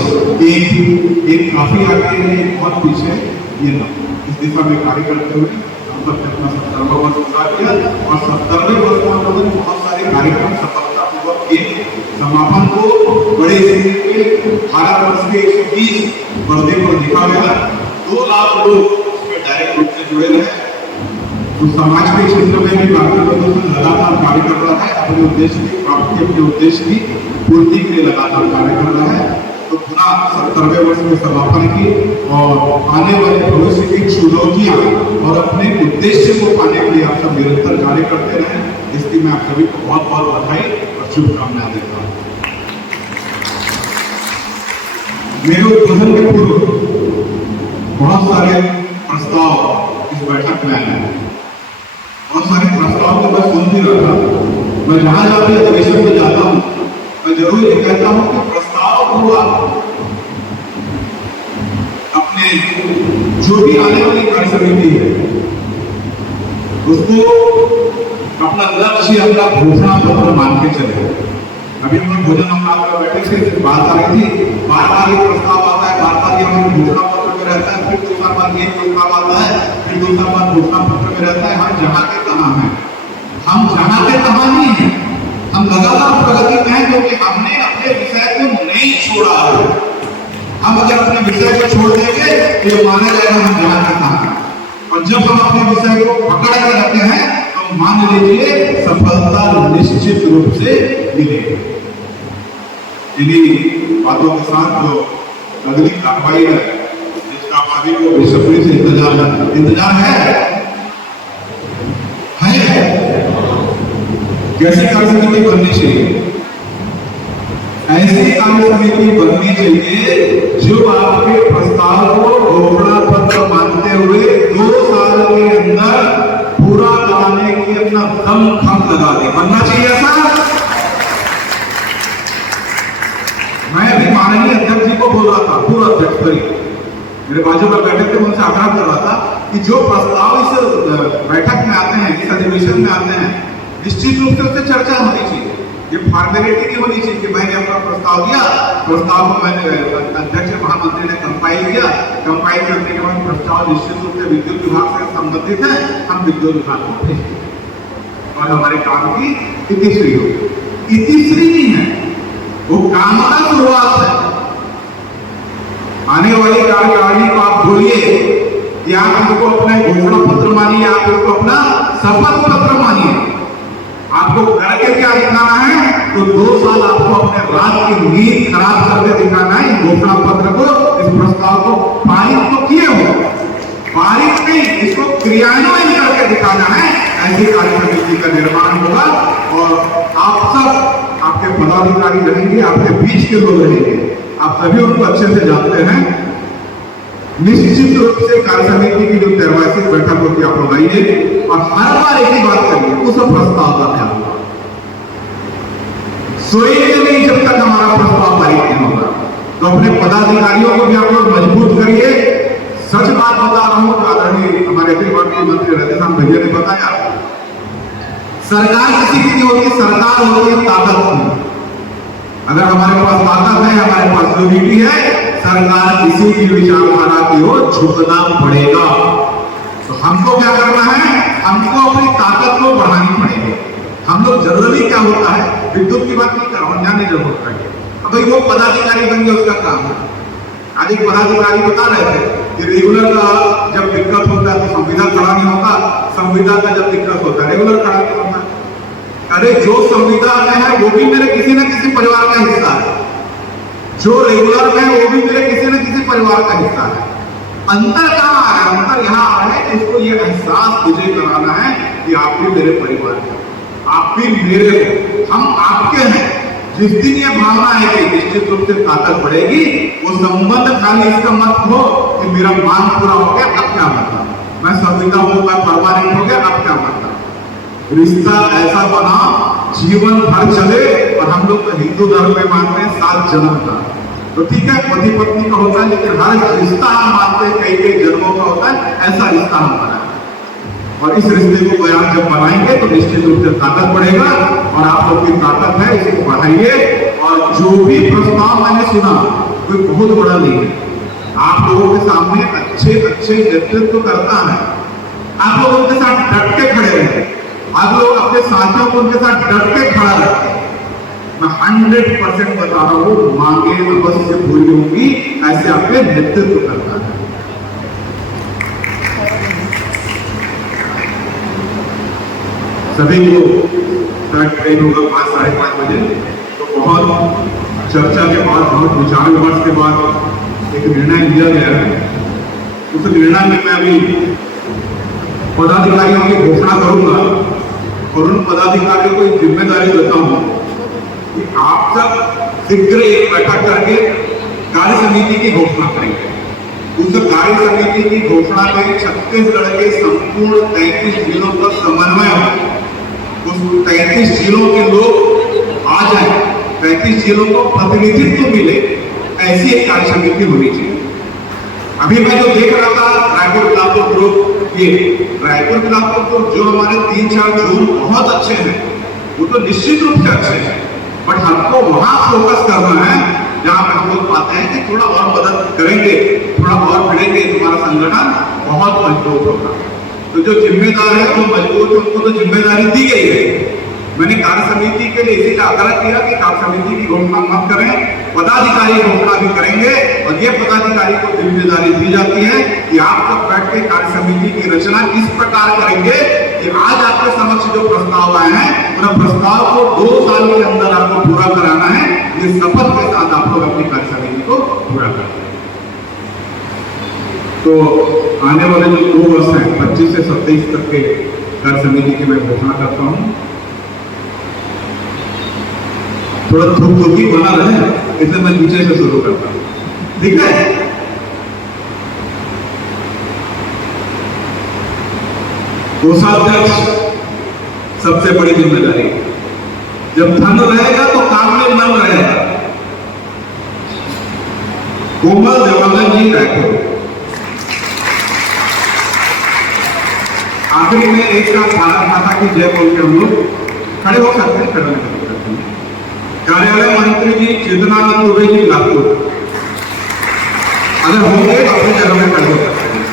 एक काफी आगे है, बहुत पीछे ये ना। इस दिशा में कार्य करते हुए हम सब अपना 70वां वर्ष पूरा किया, और 70वें वर्ष में हम लोगों ने बहुत सारे कार्यक्रम सफलतापूर्वक किए। समापन को बड़े भारतवर्ष के 120 बर्थडे पर देखा गया। 2 लाख लोग उसमें डायरेक्ट रूप से जुड़े रहे। तो समाज के क्षेत्र में भी भारतीय प्रदर्शन लगातार कार्य कर रहा है, अपने उद्देश्य की प्राप्ति, अपने उद्देश्य की पूर्ति के लिए लगातार कार्य कर रहा है। तो पुनः 70वें वर्ष में समापन की और आने वाले भविष्य की चुनौतियां और अपने उद्देश्य को पाने के लिए आप सब निरंतर कार्य करते रहें। इसकी मैं आप सभी को बहुत बहुत बधाई और शुभकामनाएं देता हूँ। मेरे उद्बोधन के पूर्व बहुत सारे प्रस्ताव इस बैठक में आए, बहुत सारे प्रस्ताव को मैं सुन भी रहा था। मैं जहां जहां भी अधिवेशन में जाता हूं, मैं जरूर ये कहता हूं कि प्रस्ताव को आप अपने जो भी आने वाली कार्य समिति है उसको अपना लक्ष्य, अपना घोषणा पत्र मान के चले। अभी हम लोग भोजन हम बैठे थे, बात आ रही थी, बार बार ये प्रस्ताव आता है, बार बार ये हमारे घोषणा पत्र में रहता है, फिर दूसरा बार ये प्रस्ताव आता है, फिर दूसरा बार घोषणा पत्र में रहता है। हम जहाँ के तहाँ हैं, हम जहाँ के तहाँ नहीं है, हम लगातार प्रगति में हैं, क्योंकि हमने अपने विषय को नहीं छोड़ा है। हम अगर अपने विषय को छोड़ देंगे तो ये माना जाएगा हम जहाँ के तहाँ हैं, और जब हम अपने विषय को पकड़ के रखते हैं तो मान लीजिए सफलता निश्चित रूप से मिलेगी। इन्हीं बातों के साथ जो अगली कार्रवाई है, जिसका आप सभी को बेसब्री से इंतजार है। कैसी कार्य समिति बननी चाहिए? ऐसी कार्य समिति बननी चाहिए जो आपके प्रस्ताव को घोषणा पत्र मानते हुए 2 साल के अंदर पूरा कराने की अपना दम खम लगा दे। बनना चाहिए ऐसा। मैं भी माननीय अध्यक्ष जी को बोल रहा था, पूर्व अध्यक्ष मेरे बाजू में बैठे थे, उनसे आग्रह कर रहा था कि जो प्रस्ताव इस बैठक में आते हैं, इस अधिवेशन में आते हैं, निश्चित रूप से उससे चर्चा होनी चाहिए। ये फॉर्मेलिटी नहीं होनी चाहिए कि मैंने अपना प्रस्ताव दिया, प्रस्ताव को मैंने अध्यक्ष महामंत्री ने कंपाइल किया, कंपाइल करने के बाद प्रस्ताव निश्चित रूप से विद्युत विभाग से संबंधित है, हम विद्युत विभाग को भेजेंगे और हमारे काम की इतिश्री होगी। इतिश्री नहीं है, वो काम का शुरुआत है। आने वाली कार्यकारिणी को आप बोलिए कि आप इसको अपना घोषणा पत्र मानिए, आप इसको अपना शपथ पत्र मानिए। आपको करके क्या दिखाना है? तो 2 साल आपको अपने रात की नींद खराब करके दिखाना है। घोषणा पत्र को, इस प्रस्ताव को पारित तो किए हो, पारित नहीं, इसको क्रियान्वयन करके दिखाना है। ऐसी कार्य समिति का निर्माण होगा और आप सब, आपके पदाधिकारी रहेंगे, आपके बीच के लोग रहेंगे, आप सभी उनको अच्छे से जानते हैं। निश्चित रूप से कार्य समिति की जो 23वीं बैठक होती है आप लोग आइए और हर बार एक ही बात करिए, उस प्रस्ताव का ध्यान। सोएंगे नहीं जब तक हमारा प्रस्ताव पारित नहीं होगा। तो अपने पदाधिकारियों को भी आप लोग मजबूत करिए। सच बात बता रहा हूं, आदरणीय हमारे अखिल भारतीय मंत्री रतिराम भैया ने बताया, सरकार किसी की नहीं होती, सरकार होती है ताकत की। अगर हमारे पास ताकत है, हमारे पास यूनिटी है, सरकार किसी की विचारधारा की ओर झुकना पड़ेगा। तो हमको क्या करना है, हमको अपनी ताकत को बढ़ानी पड़ेगी। हम लोग जनरली क्या होता है, विद्युत की बात नहीं कर रहा हूं, जानने जरूरत है। अब भाई वो पदाधिकारी बन गया, उसका काम है। आज एक पदाधिकारी बता रहे थे कि रेगुलर का जब दिक्कत होता है तो संविदा खड़ा नहीं होता, संविदा का जब दिक्कत होता है रेगुलर खड़ा नहीं होता। अरे जो संविदा में है वो भी मेरे किसी न किसी परिवार का हिस्सा है, जो रेगुलर में है वो भी मेरे किसी न किसी परिवार का हिस्सा है। अंतर कहाँ आ रहा है? अंतर यहाँ आ रहा है कि इसको ये एहसास मुझे कराना है कि आप भी मेरे परिवार के, आप भी मेरे हो, हम आपके हैं। जिस दिन ये भावना है कि निश्चित रूप से ताकत बढ़ेगी, वो संबंध खाली इसका मत हो कि मेरा मांग पूरा हो गया अब क्या मतलब, मैं संविदा हूं, मैं परमानेंट हो गया अब क्या मतलब। रिश्ता ऐसा बना जीवन भर चले। और हम लोग तो हिंदू धर्म में मानते हैं 7 जन्म का, तो ठीक है पति पत्नी का होता है, लेकिन हर रिश्ता हम मानते हैं कई कई जन्मों का होता है, ऐसा रिश्ता हमारा है। और इस रिश्ते को बयान जब बनाएंगे तो निश्चित रूप से ताकत बढ़ेगा। और आप लोग की ताकत है, इसको बढ़ाइए। और जो भी प्रस्ताव मैंने सुना कोई बहुत बड़ा नहीं है, आप लोगों के सामने अच्छे अच्छे नेतृत्व करता है, आप लोग उनके साथ डट के खड़े रहे, आप लोग अपने साथियों को उनके साथ डट के खड़ा रखें। मैं 100% बता रहा हूं, मांगे अवश्य पूरी होंगी, ऐसे आपके नेतृत्व करता है। सभी को ट्रेन होगा 5 साढ़े 5 बजे। तो बहुत चर्चा के बाद, बहुत विचार विमर्श के बाद एक निर्णय लिया गया है। उस निर्णय में मैं अभी पदाधिकारियों की घोषणा करूंगा और उन पदाधिकारियों को एक जिम्मेदारी देता हूं कि आप सब शीघ्र एक बैठक करके कार्य समिति की घोषणा करेंगे। उस कार्य समिति की घोषणा में छत्तीसगढ़ के संपूर्ण 33 जिलों का समन्वय हो। उस 33 जिलों के लोग आ जाए, 33 जिलों को प्रतिनिधित्व मिले, ऐसी एक कार्य समिति होनी चाहिए। अभी मैं जो देख रहा था रायपुर बिलासपुर ग्रुप, ये रायपुर बिलासपुर ग्रुप जो हमारे 3-4 जोन बहुत अच्छे हैं, वो तो निश्चित रूप से अच्छे हैं, बट हमको वहां फोकस करना है जहां पे हम लोग पाते हैं कि थोड़ा और मदद करेंगे, थोड़ा और बढ़ेंगे, तुम्हारा संगठन बहुत मजबूत होगा। तो जो जिम्मेदार है वो मजबूत है, उनको तो जिम्मेदारी दी गई है। मैंने कार्य समिति के लिए इसी का आग्रह किया कि कार्य समिति की घोषणा मत करें, पदाधिकारी घोषणा भी करेंगे। और ये पदाधिकारी को जिम्मेदारी दी जाती है कि आप सब बैठ के कार्य समिति की रचना इस प्रकार करेंगे कि आज आपके समक्ष जो प्रस्ताव आए हैं उन प्रस्ताव को 2 साल के अंदर आपको पूरा कराना है। ये शपथ के साथ आप लोग अपनी कार्य समिति को पूरा करें। तो आने वाले जो 2 वर्ष हैं 25 से 27 तक के कार्य समिति की मैं घोषणा करता हूं। थोड़ा थोड़ी बना रहे, इसलिए मैं पीछे से शुरू करता हूं, ठीक है। कोषाध्यक्ष सबसे बड़ी जिम्मेदारी। जब धन रहेगा तो काम में मन रहेगा। कोमल देवानंद जी रायपुर। आखिरी में एक साथ भारत माता की जय बोल के हम लोग खड़े हो सकते हैं, खड़े नहीं हो सकते हैं। कार्यालय मंत्री जी चेतनानंद दुबे जी लातूर, अगर होंगे तो अपनी जगह में खड़े हो सकते हैं।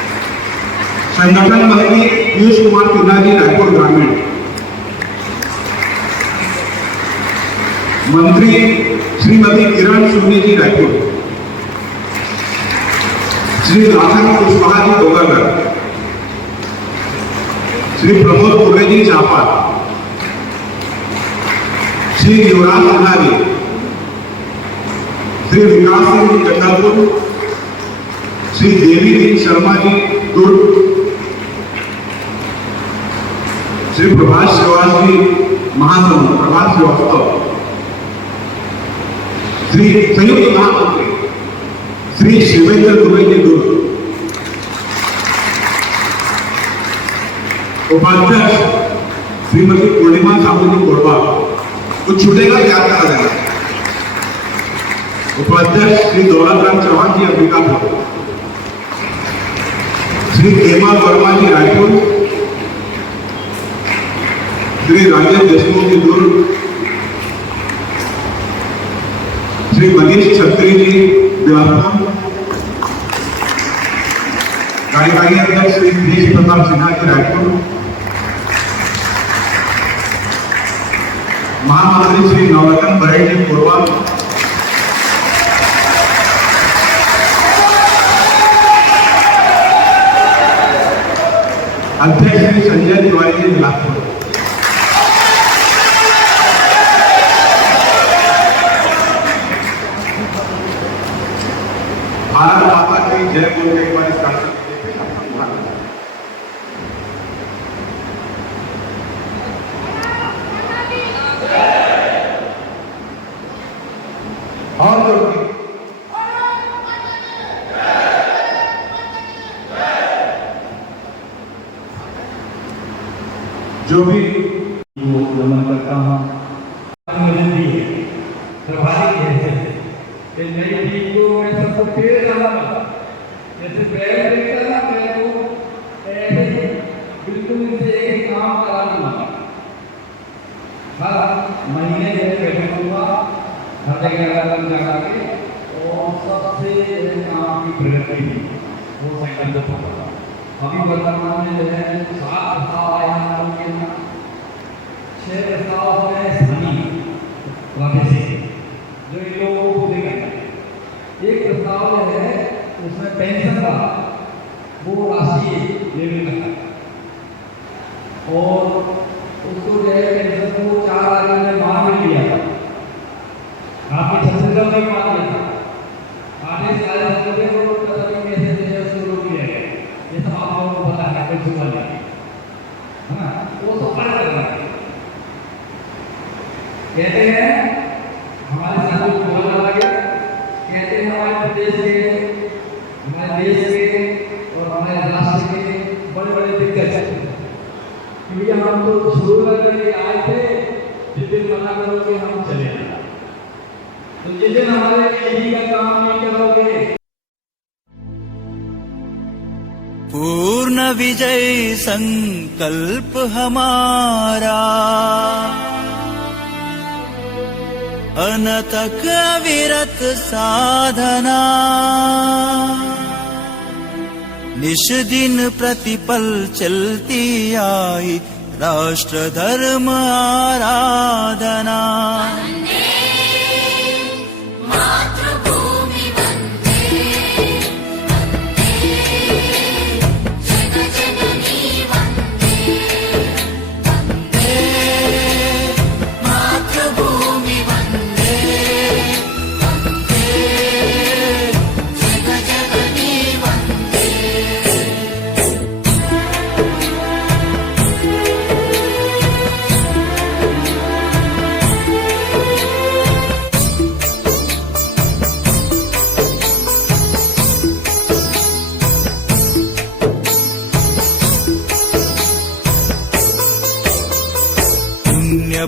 संगठन मंत्री पीयूष कुमार सिन्हा जी रायपुर ग्रामीण, मंत्री श्रीमती किरण सुनी जी रायपुर, श्री राधन कुशवाहा जी डोंगरगढ़, श्री प्रमोद कुर्रे जी चापा, श्री युवराज सिन्हा जी, श्री विकास सिंह जी जगदलपुर, श्री देवी जी शर्मा जी दुर्ग, श्री प्रभाष श्रीवास्तव जी महासमुंद, प्रभाष श्रीवास्तव, श्री संयुक्त महामंत्री श्री शिवेंद्र दुबे जी दुर्ग, उपाध्यक्ष श्रीमती पूर्णिमा साहू जी कोरबा, कुछ छूटेगा याद करा देना। उपाध्यक्ष श्री दौलतराम चौहान जी अंबिकापुर, श्री हेमा वर्मा जी रायपुर, श्री राजेश देशमुख जी दुर्ग, श्री मनीष छत्री जी बिलासपुर, कार्यकारी अध्यक्ष श्री तेज प्रताप सिन्हा जी रायपुर, महामंत्री श्री नवरत्न बरेट जी कोरबा, अध्यक्ष श्री संजय तिवारी जी बिलासपुर। भारत माता की जय बोल के एक बार इस कार्यक्रम के लिए संभाल और जोड़ के जो भी नमन करता हूँ प्रभारी कहते हैं कि नई टीम को मैं सबको पेड़ डालूंगा, जैसे पेड़ देखता ना मैं तो ऐसे बिल्कुल इनसे एक काम करा दूंगा। हर महीने में बैठक होगा, हर जगह जाकर के और सबसे काम की प्रगति भी वो संकल्प होगा। अभी वर्तमान में जो है 7 प्रस्ताव आए हैं उनके यहाँ, 6 प्रस्ताव है स्थानीय प्रादेशिक जो इन लोगों को पूरे करना है। एक प्रस्ताव जो है उसमें पेंशन का वो राशि लेने का है और उसको जो है पेंशन को 4 राज्यों में मांग लिया था, आपके छत्तीसगढ़ में मांग लिया था, आगे सारे राज्यों में वो पता नहीं कैसे जो है उसको रोक लिया गया। ये सब आप लोगों को पता है, कोई छुपा नहीं है ना, वो सब पढ़ करना है। कहते हैं हमारे साथ जो बोला लगे, कहते हैं हमारे प्रदेश के, हमारे देश के और हमारे राष्ट्र के बड़े बड़े दिग्गज क्योंकि हम तो शुरू करके आए थे, जिस दिन मना करोगे हम चले आए, तो जिस दिन हमारे यही का काम नहीं करोगे। पूर्ण विजय संकल्प हमारा, अनथक अविरत साधना, निश दिन प्रतिपल चलती आई राष्ट्र धर्म आराधना।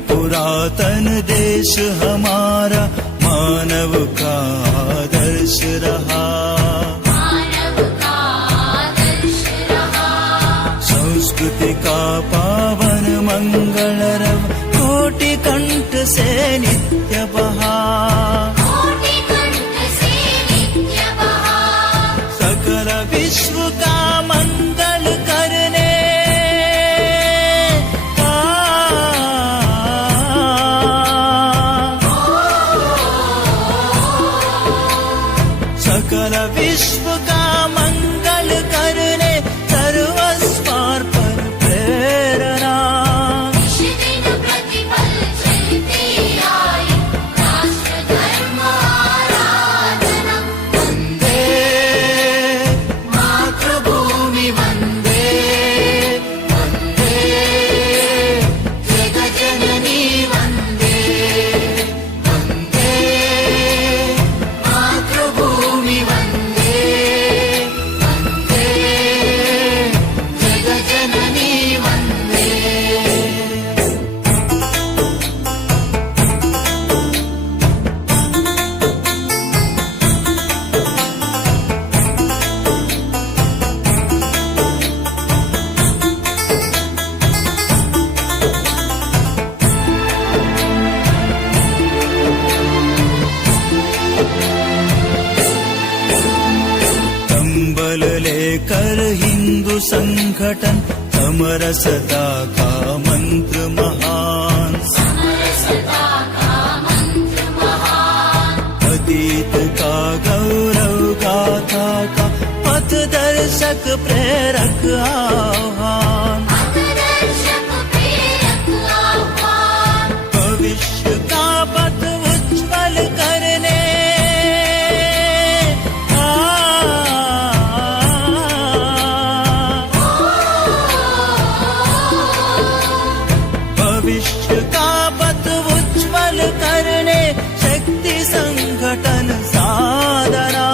पुरातन देश हमारा मानव का आदर्श रहा, संस्कृति का पावन मंगल रव कोटि कंठ से नित्य बहा, सकल विश्व का मंगल करने सकल विश्व का मंगल करने सर्वस्वार पर प्रेरणा। प्रतिपल चलती आई राष्ट्र धर्म आराधना, वंदे मातरम। संगठन समरसता का मंत्र महान, अतीत का गौरव गाथा का पथदर्शक प्रेरक आह्वान, भविष्य का पथ उज्ज्वल करने भविष्य का पथ उज्ज्वल करने शक्ति संगठन साधना,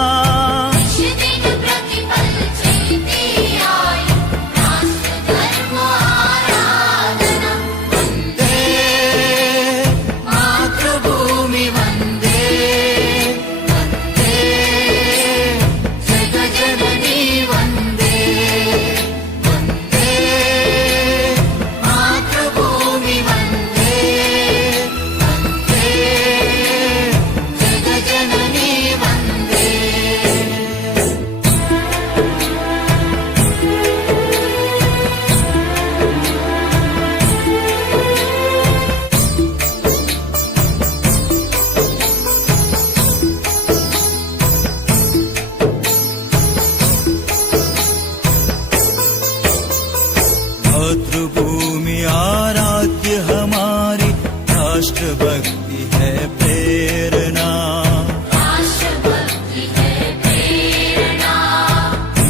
मातृभूमि आराध्य हमारी राष्ट्रभक्ति है प्रेरणा,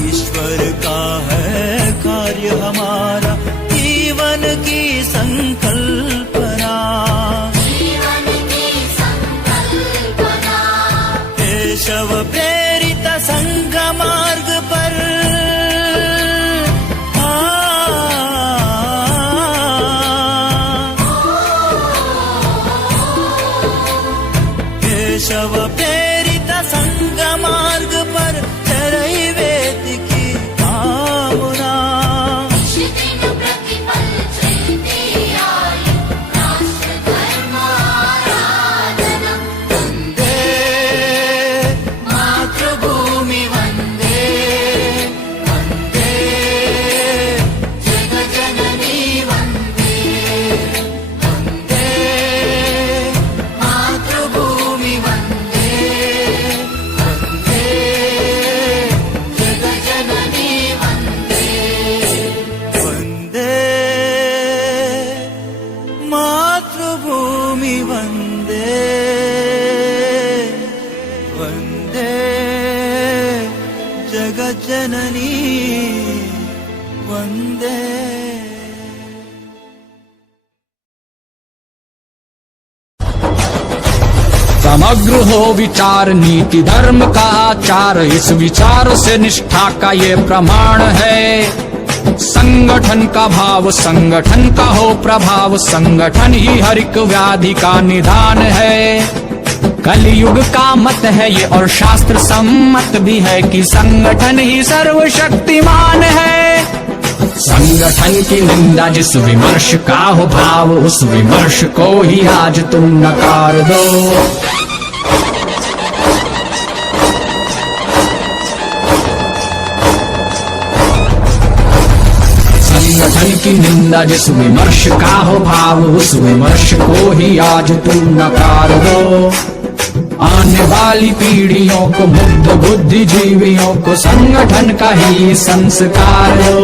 ईश्वर का है कार्य हमारा जीवन की संकल्पना, केशव प्रेरित संघ मार्ग पर केशव प्रेरित संघ मार्ग पर चरैवेद की कामना, वंदे मातृभूमि वंदे, वंदे जगज्जननी वंदे, वंदे मातृभूमि वंदे, वंदे जगज्जननी वंदे, वंदे मातृभूमि वंदे, वंदे जगज्जननी वंदे। समग्र हो विचार नीति धर्म का आचार, इस विचार से निष्ठा का ये प्रमाण है। संगठन का भाव संगठन का हो प्रभाव, संगठन ही हर एक व्याधि का निदान है। कलयुग का मत है ये और शास्त्र सम्मत भी है कि संगठन ही सर्वशक्तिमान है। संगठन की निंदा जिस विमर्श का हो भाव, उस विमर्श को ही आज तुम नकार दो। संगठन की निंदा जिस विमर्श का हो भाव, उस विमर्श को ही आज तुम नकार दो। आने वाली पीढ़ियों को बुद्ध बुद्धिजीवियों को संगठन का ही संस्कार दो।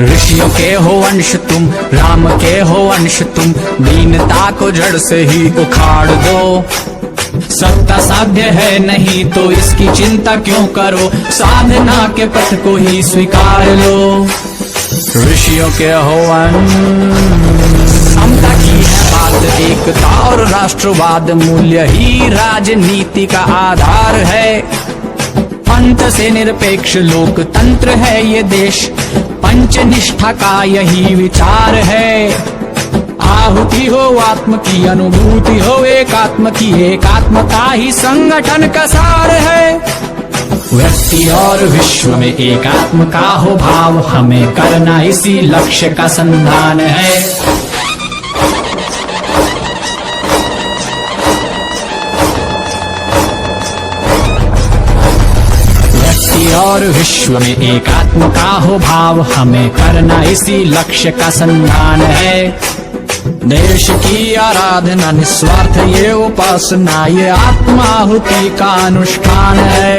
ऋषियों के हो अंश तुम, राम के हो अंश तुम, दीनता को जड़ से ही उखाड़ दो। सत्ता साध्य है नहीं तो इसकी चिंता क्यों करो, साधना के पथ को ही स्वीकार लो। ऋषियों के हो अंश, समता की है बात, एकता और राष्ट्रवाद मूल्य ही राजनीति का आधार है। पंथ से निरपेक्ष लोकतंत्र है ये देश, पंचनिष्ठा का यही विचार है। आहुति हो आत्म की, अनुभूति हो एकात्म की, एकात्मता ही संगठन का सार है। व्यक्ति और विश्व में एकात्म का हो भाव, हमें करना इसी लक्ष्य का संधान है। और विश्व में एकात्म का हो भाव, हमें करना इसी लक्ष्य का सम्मान है। देश की आराधना निस्वार्थ ये उपासना, ये आत्माहुति का अनुष्ठान है।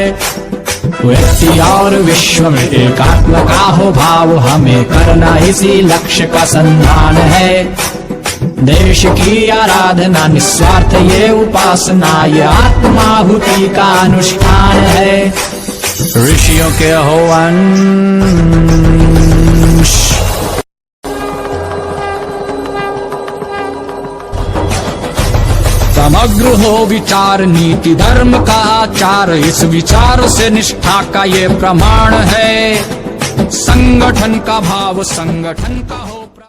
व्यक्ति और विश्व में एकात्म का हो भाव, हमें करना इसी लक्ष्य का सम्मान है। देश की आराधना निस्वार्थ ये उपासना, ये आत्माहुति का अनुष्ठान है। ऋषियों के हो अंश, समग्र हो विचार, नीति धर्म का आचार, इस विचार से निष्ठा का ये प्रमाण है। संगठन का भाव संगठन का हो